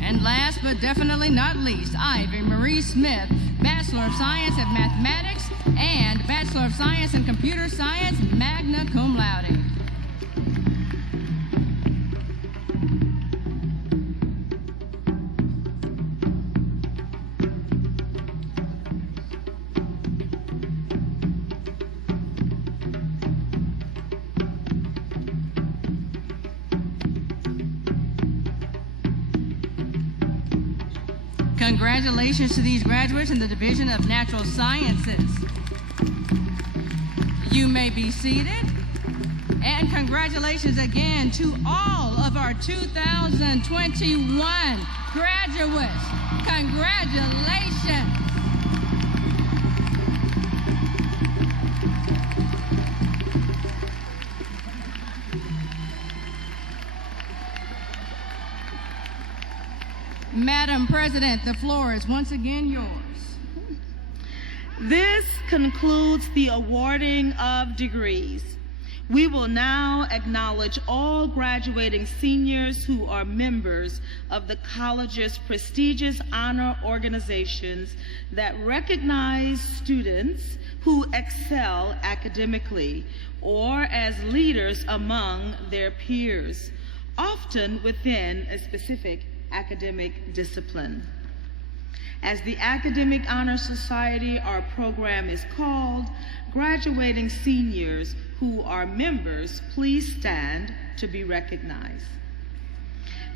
And last but definitely not least, Ivy Marie Smith, Bachelor of Science in Mathematics and Bachelor of Science in Computer Science, magna cum laude. Congratulations to these graduates in the Division of Natural Sciences. You may be seated. And congratulations again to all of our 2021 graduates. Congratulations. Madam President, the floor is once again yours. This concludes the awarding of degrees. We will now acknowledge all graduating seniors who are members of the college's prestigious honor organizations that recognize students who excel academically or as leaders among their peers, often within a specific academic discipline. As the Academic Honor Society, our program is called, graduating seniors who are members, please stand to be recognized.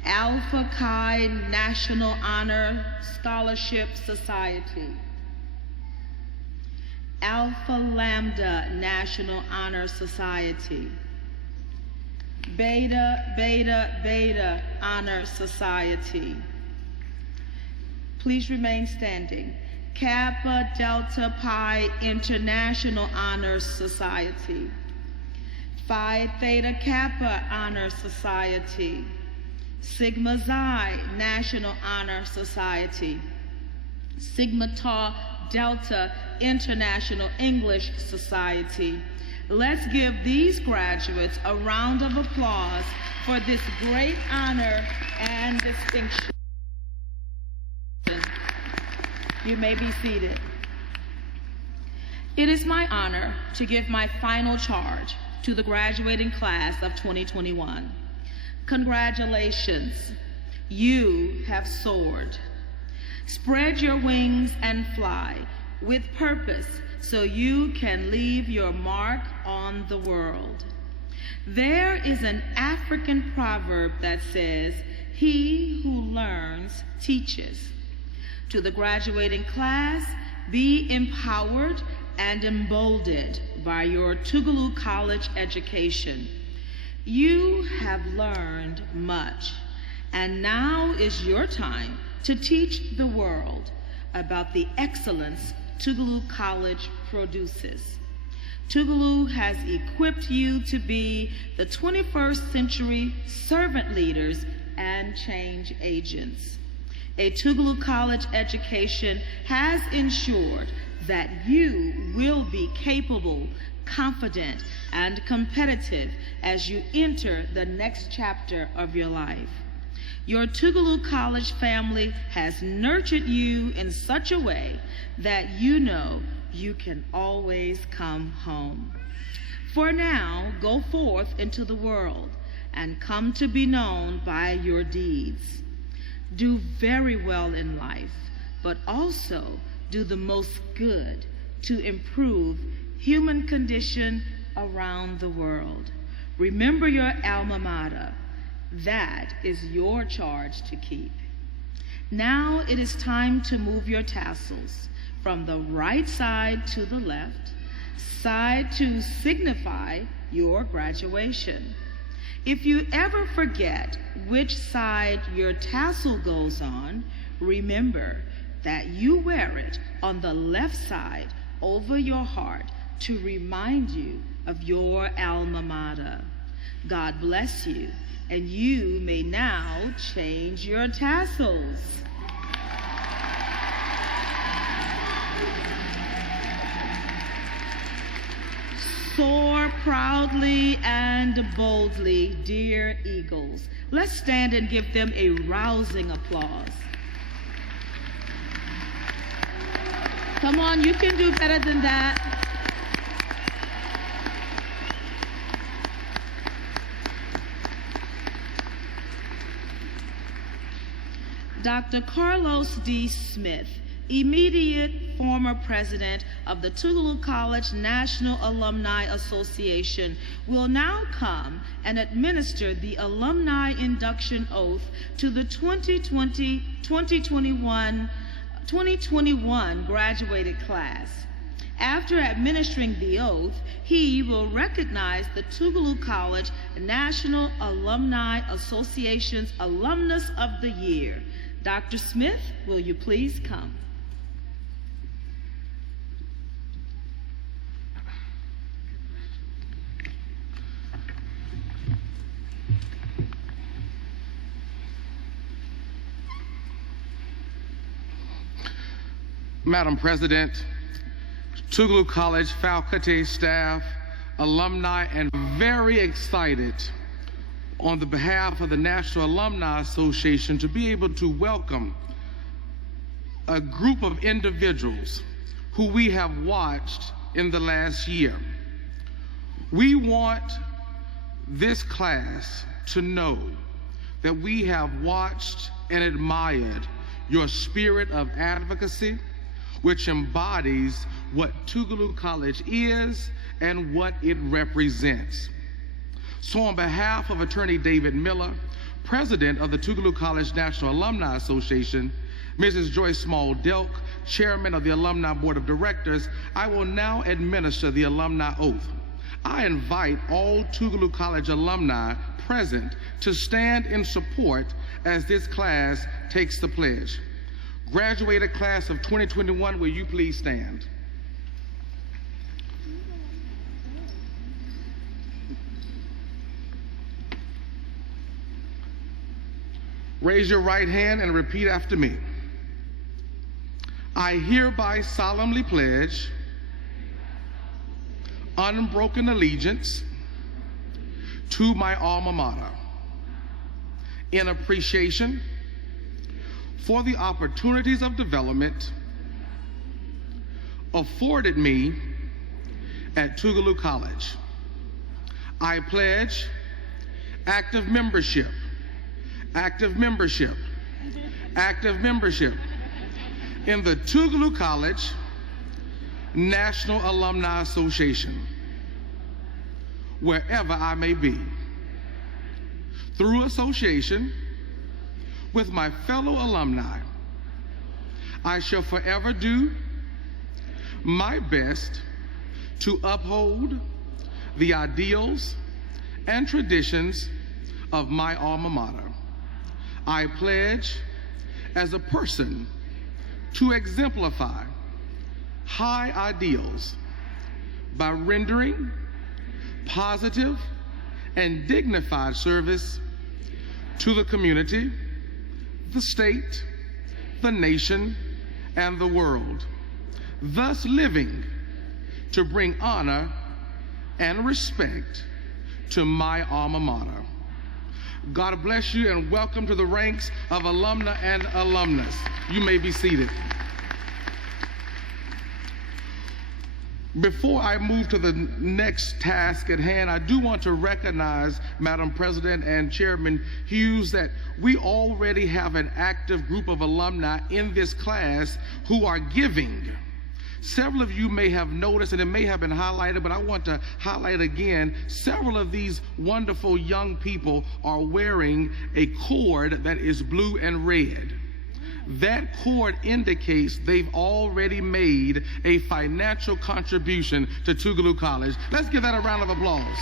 Alpha Chi National Honor Scholarship Society. Alpha Lambda National Honor Society. Beta Beta Beta Honor Society. Please remain standing. Kappa Delta Pi International Honor Society. Phi Theta Kappa Honor Society. Sigma Xi National Honor Society. Sigma Tau Delta International English Society. Let's give these graduates a round of applause for this great honor and distinction. You may be seated. It is my honor to give my final charge to the graduating class of 2021. Congratulations, you have soared. Spread your wings and fly with purpose so you can leave your mark on the world. There is an African proverb that says, "He who learns teaches." To the graduating class, be empowered and emboldened by your Tougaloo College education. You have learned much, and now is your time to teach the world about the excellence Tougaloo College produces. Tougaloo has equipped you to be the 21st century servant leaders and change agents. A Tougaloo College education has ensured that you will be capable, confident, and competitive as you enter the next chapter of your life. Your Tougaloo College family has nurtured you in such a way that you know you can always come home. For now, go forth into the world and come to be known by your deeds. Do very well in life, but also do the most good to improve human condition around the world. Remember your alma mater. That is your charge to keep. Now it is time to move your tassels from the right side to the left, side to signify your graduation. If you ever forget which side your tassel goes on, remember that you wear it on the left side over your heart to remind you of your alma mater. God bless you, and you may now change your tassels. Soar proudly and boldly, dear eagles. Let's stand and give them a rousing applause. Come on, you can do better than that. Dr. Carlos D. Smith, immediate former president of the Tougaloo College National Alumni Association, will now come and administer the alumni induction oath to the 2021 graduated class. After administering the oath, he will recognize the Tougaloo College National Alumni Association's Alumnus of the Year. Dr. Smith, will you please come? Madam President, Tougaloo College faculty, staff, alumni, and very excited on the behalf of the National Alumni Association to be able to welcome a group of individuals who we have watched in the last year. We want this class to know that we have watched and admired your spirit of advocacy, which embodies what Tougaloo College is and what it represents. So on behalf of Attorney David Miller, President of the Tougaloo College National Alumni Association, Mrs. Joyce Small-Delk, Chairman of the Alumni Board of Directors, I will now administer the alumni oath. I invite all Tougaloo College alumni present to stand in support as this class takes the pledge. Graduated class of 2021, will you please stand? Raise your right hand and repeat after me. I hereby solemnly pledge unbroken allegiance to my alma mater in appreciation for the opportunities of development afforded me at Tougaloo College. I pledge active membership in the Tougaloo College National Alumni Association, wherever I may be. Through association with my fellow alumni, I shall forever do my best to uphold the ideals and traditions of my alma mater. I pledge as a person to exemplify high ideals by rendering positive and dignified service to the community, the state, the nation, and the world, thus living to bring honor and respect to my alma mater. God bless you and welcome to the ranks of alumna and alumnus. You may be seated. Before I move to the next task at hand, I do want to recognize, Madam President and Chairman Hughes, that we already have an active group of alumni in this class who are giving. Several of you may have noticed, and it may have been highlighted, but I want to highlight again, several of these wonderful young people are wearing a cord that is blue and red. That cord indicates they've already made a financial contribution to Tougaloo College. Let's give that a round of applause.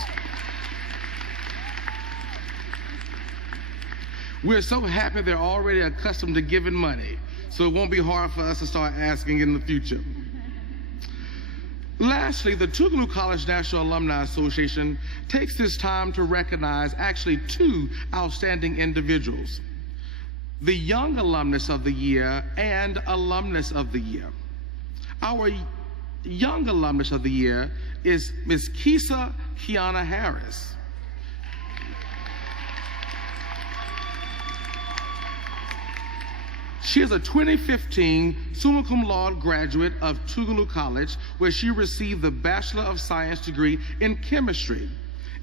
We're so happy they're already accustomed to giving money, so it won't be hard for us to start asking in the future. Lastly, the Tougaloo College National Alumni Association takes this time to recognize actually two outstanding individuals: the Young Alumnus of the Year and Alumnus of the Year. Our Young Alumnus of the Year is Ms. Kisa Kiana Harris. She is a 2015 summa cum laude graduate of Tougaloo College, where she received the Bachelor of Science degree in chemistry.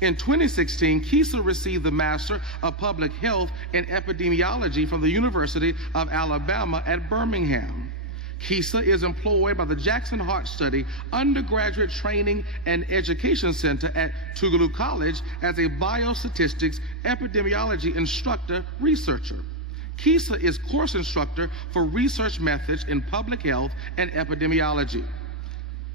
In 2016, Kisa received the Master of Public Health and Epidemiology from the University of Alabama at Birmingham. Kisa is employed by the Jackson Heart Study Undergraduate Training and Education Center at Tougaloo College as a biostatistics epidemiology instructor researcher. Kisa is course instructor for research methods in public health and epidemiology.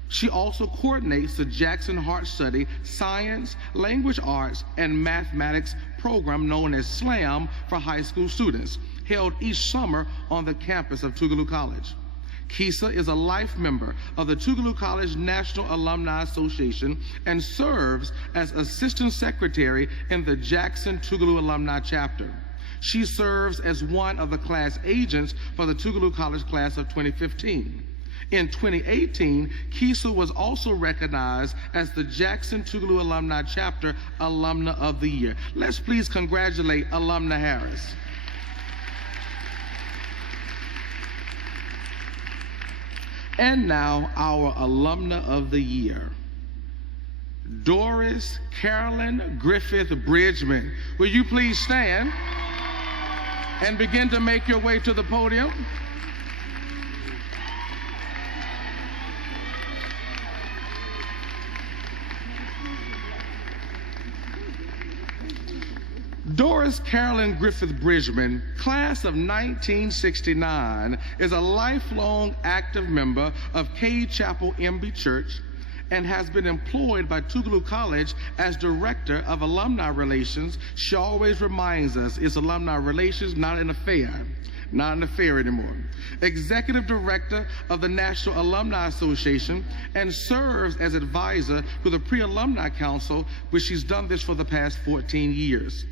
She also coordinates the Jackson Heart Study Science, Language Arts, and Mathematics program known as SLAM for high school students, held each summer on the campus of Tougaloo College. Kisa is a life member of the Tougaloo College National Alumni Association and serves as Assistant Secretary in the Jackson Tougaloo Alumni Chapter. She serves as one of the class agents for the Tougaloo College class of 2015. In 2018, Kisa was also recognized as the Jackson Tougaloo Alumni Chapter Alumna of the Year. Let's please congratulate Alumna Harris. And now, our Alumna of the Year, Doris Carolyn Griffith Bridgman. Will you please stand and begin to make your way to the podium? Doris Carolyn Griffith Bridgman, class of 1969, is a lifelong active member of Cade Chapel MB Church and has been employed by Tougaloo College as Director of Alumni Relations. She always reminds us it's alumni relations, not an affair. not in the fair anymore. Executive Director of the National Alumni Association, and serves as advisor to the Pre-Alumni Council, which she's done this for the past 14 years.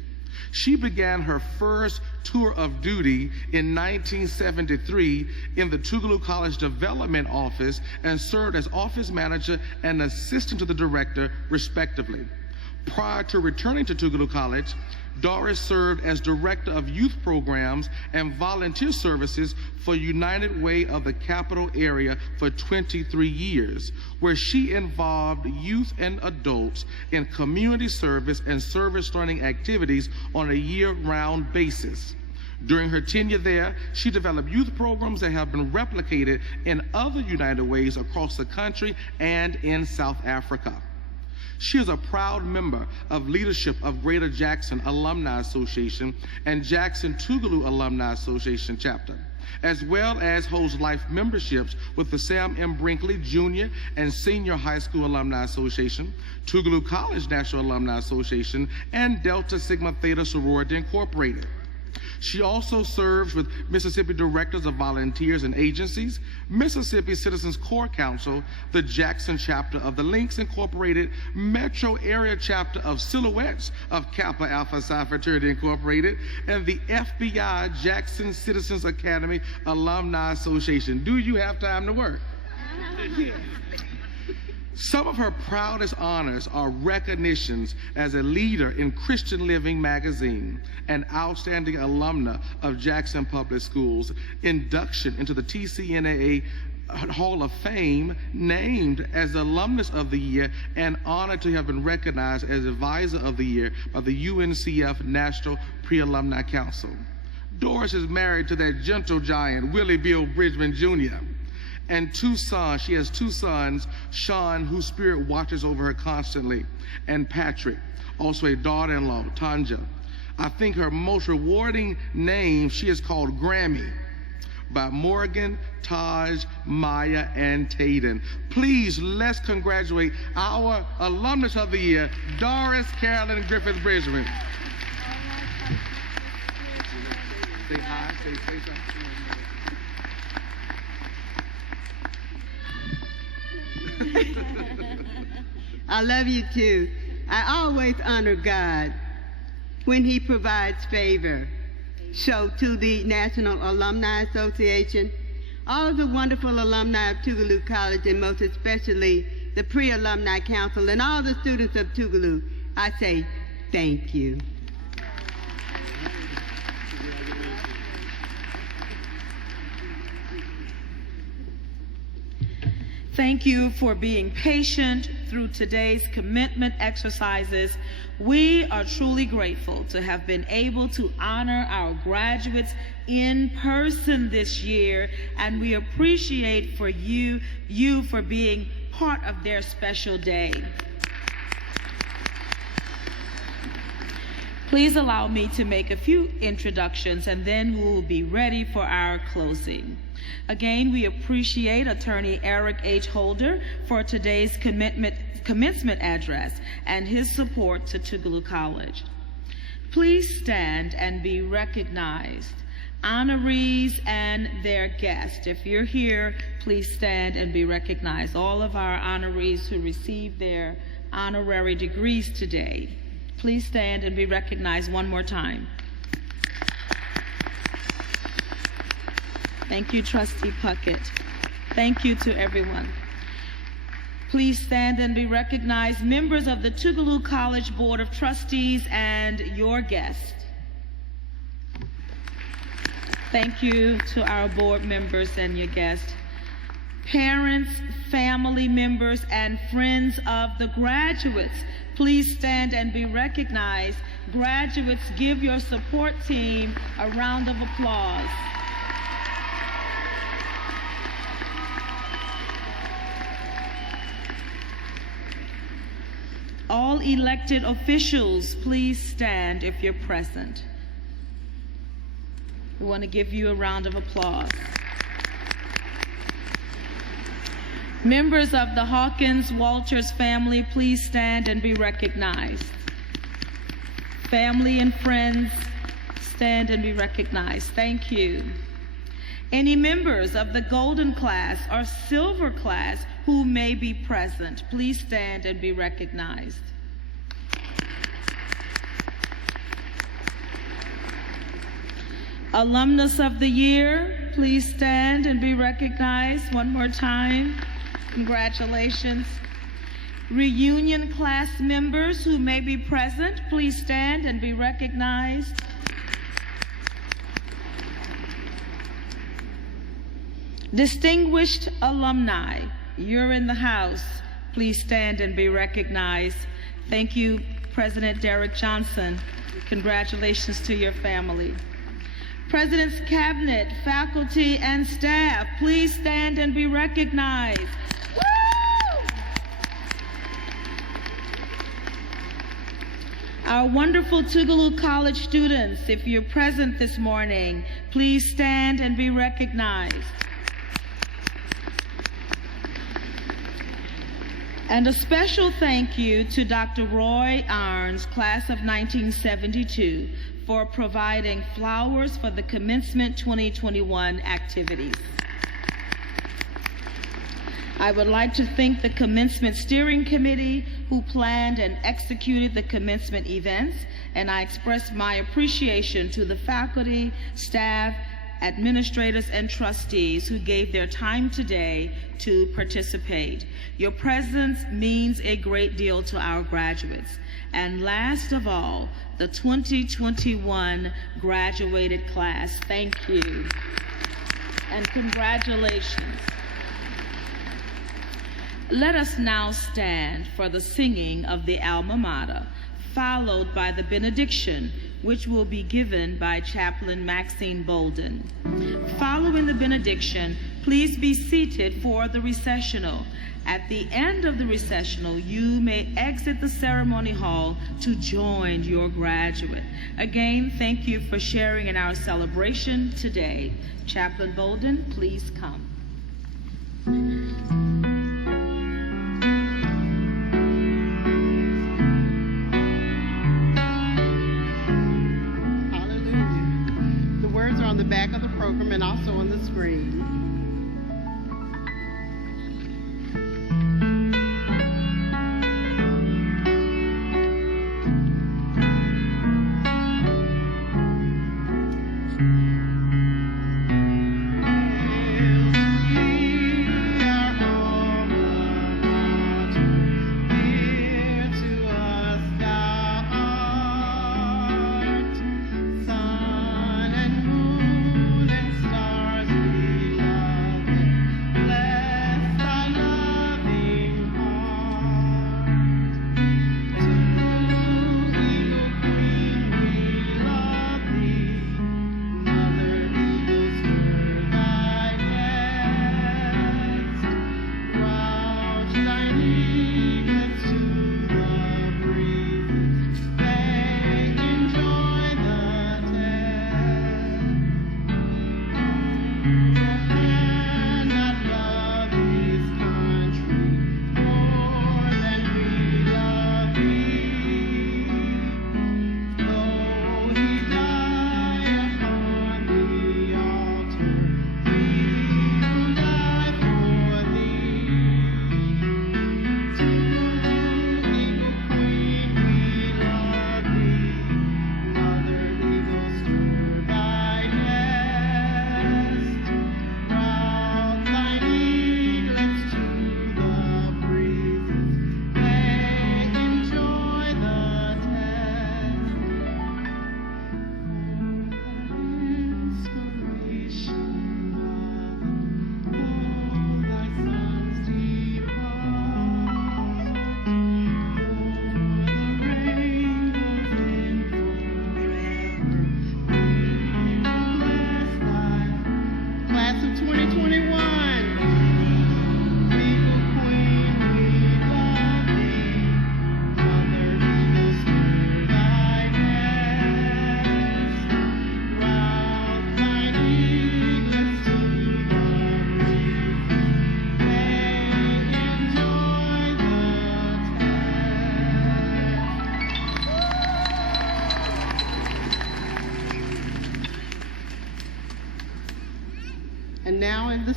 She began her first tour of duty in 1973 in the Tougaloo College Development Office and served as office manager and assistant to the director, respectively. Prior to returning to Tougaloo College, Doris served as Director of Youth Programs and Volunteer Services for United Way of the Capital Area for 23 years, where she involved youth and adults in community service and service learning activities on a year-round basis. During her tenure there, she developed youth programs that have been replicated in other United Ways across the country and in South Africa. She is a proud member of leadership of Greater Jackson Alumni Association and Jackson Tougaloo Alumni Association chapter, as well as holds life memberships with the Sam M. Brinkley Junior and Senior High School Alumni Association, Tougaloo College National Alumni Association, and Delta Sigma Theta Sorority Incorporated. She also serves with Mississippi Directors of Volunteers and Agencies, Mississippi Citizens Corps Council, the Jackson chapter of the Links Incorporated, Metro Area chapter of Silhouettes of Kappa Alpha Psi Fraternity Incorporated, and the FBI Jackson Citizens Academy Alumni Association. Do you have time to work? Some of her proudest honors are recognitions as a leader in Christian Living magazine, an outstanding alumna of Jackson Public Schools, induction into the TCNAA Hall of Fame, named as the Alumnus of the Year, and honored to have been recognized as Advisor of the Year by the UNCF National Pre-Alumni Council. Doris is married to that gentle giant, Willie Bill Bridgman Jr., and two sons. She has two sons, Sean, whose spirit watches over her constantly, and Patrick, also a daughter-in-law, Tanja. I think her most rewarding name, she is called Grammy, by Morgan, Taj, Maya, and Tayden. Please, let's congratulate our Alumnus of the Year, Doris Carolyn Griffith Bridgman. Say hi, say something. I love you too. I always honor God when He provides favor. So to the National Alumni Association, all the wonderful alumni of Tougaloo College, and most especially the Pre-Alumni Council and all the students of Tougaloo, I say thank you. Thank you for being patient through today's commitment exercises. We are truly grateful to have been able to honor our graduates in person this year, and we appreciate for you for being part of their special day. Please allow me to make a few introductions, and then we'll be ready for our closing. Again, we appreciate Attorney Eric H. Holder for today's commencement address and his support to Tougaloo College. Please stand and be recognized. Honorees and their guests. If you're here, please stand and be recognized. All of our honorees who received their honorary degrees today, please stand and be recognized one more time. Thank you, Trustee Puckett. Thank you to everyone. Please stand and be recognized, members of the Tougaloo College Board of Trustees and your guests. Thank you to our board members and your guests. Parents, family members, and friends of the graduates, please stand and be recognized. Graduates, give your support team a round of applause. All elected officials, please stand if you're present. We want to give you a round of applause. Members of the Hawkins-Walters family, please stand and be recognized. Family and friends, stand and be recognized. Thank you. Any members of the golden class or silver class who may be present, please stand and be recognized. Alumnus of the year, please stand and be recognized one more time. Congratulations. Reunion class members who may be present, please stand and be recognized. Distinguished alumni, you're in the house. Please stand and be recognized. Thank you, President Derek Johnson. Congratulations to your family. President's Cabinet, faculty, and staff, please stand and be recognized. Woo! Our wonderful Tougaloo College students, if you're present this morning, please stand and be recognized. And a special thank you to Dr. Roy Arns, class of 1972, for providing flowers for the commencement 2021 activities. I would like to thank the Commencement Steering Committee who planned and executed the commencement events, and I express my appreciation to the faculty, staff, administrators, and trustees who gave their time today to participate. Your presence means a great deal to our graduates. And last of all, the 2021 graduated class, thank you. And congratulations. Let us now stand for the singing of the Alma Mater, followed by the benediction, which will be given by Chaplain Maxine Bolden. Following the benediction, please be seated for the recessional. At the end of the recessional, you may exit the ceremony hall to join your graduate. Again, thank you for sharing in our celebration today. Chaplain Bolden, please come. Hallelujah. The words are on the back of the program and also on the screen. Our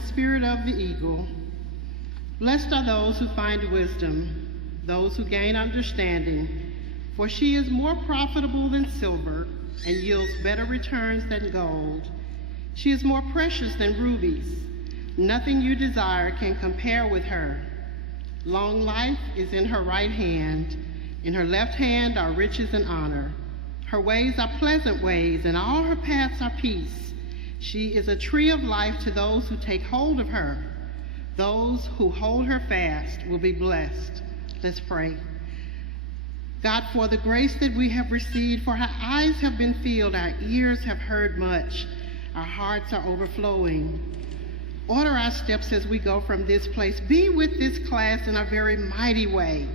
spirit of the eagle. Blessed are those who find wisdom, those who gain understanding, for she is more profitable than silver and yields better returns than gold. She is more precious than rubies. Nothing you desire can compare with her. Long life is in her right hand. In her left hand are riches and honor. Her ways are pleasant ways, and all her paths are peace. She is a tree of life to those who take hold of her. Those who hold her fast will be blessed. Let's pray. God, for the grace that we have received, for our eyes have been filled, our ears have heard much, our hearts are overflowing. Order our steps as we go from this place. Be with this class in a very mighty way.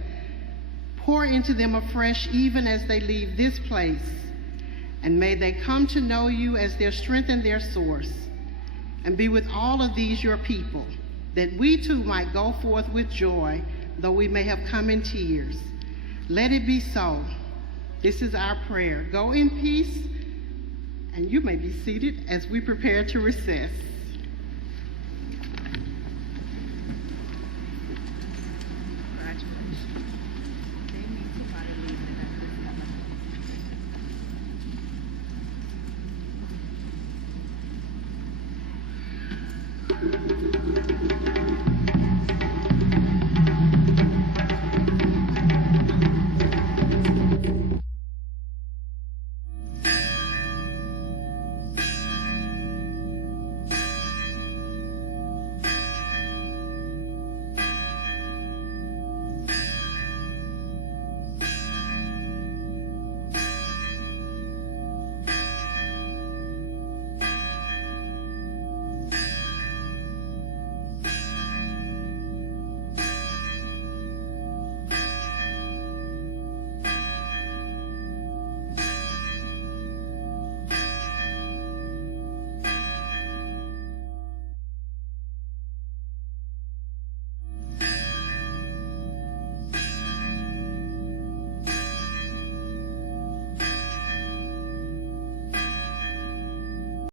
Pour into them afresh even as they leave this place. And may they come to know you as their strength and their source. And be with all of these your people, that we too might go forth with joy, though we may have come in tears. Let it be so. This is our prayer. Go in peace, and you may be seated as we prepare to recess.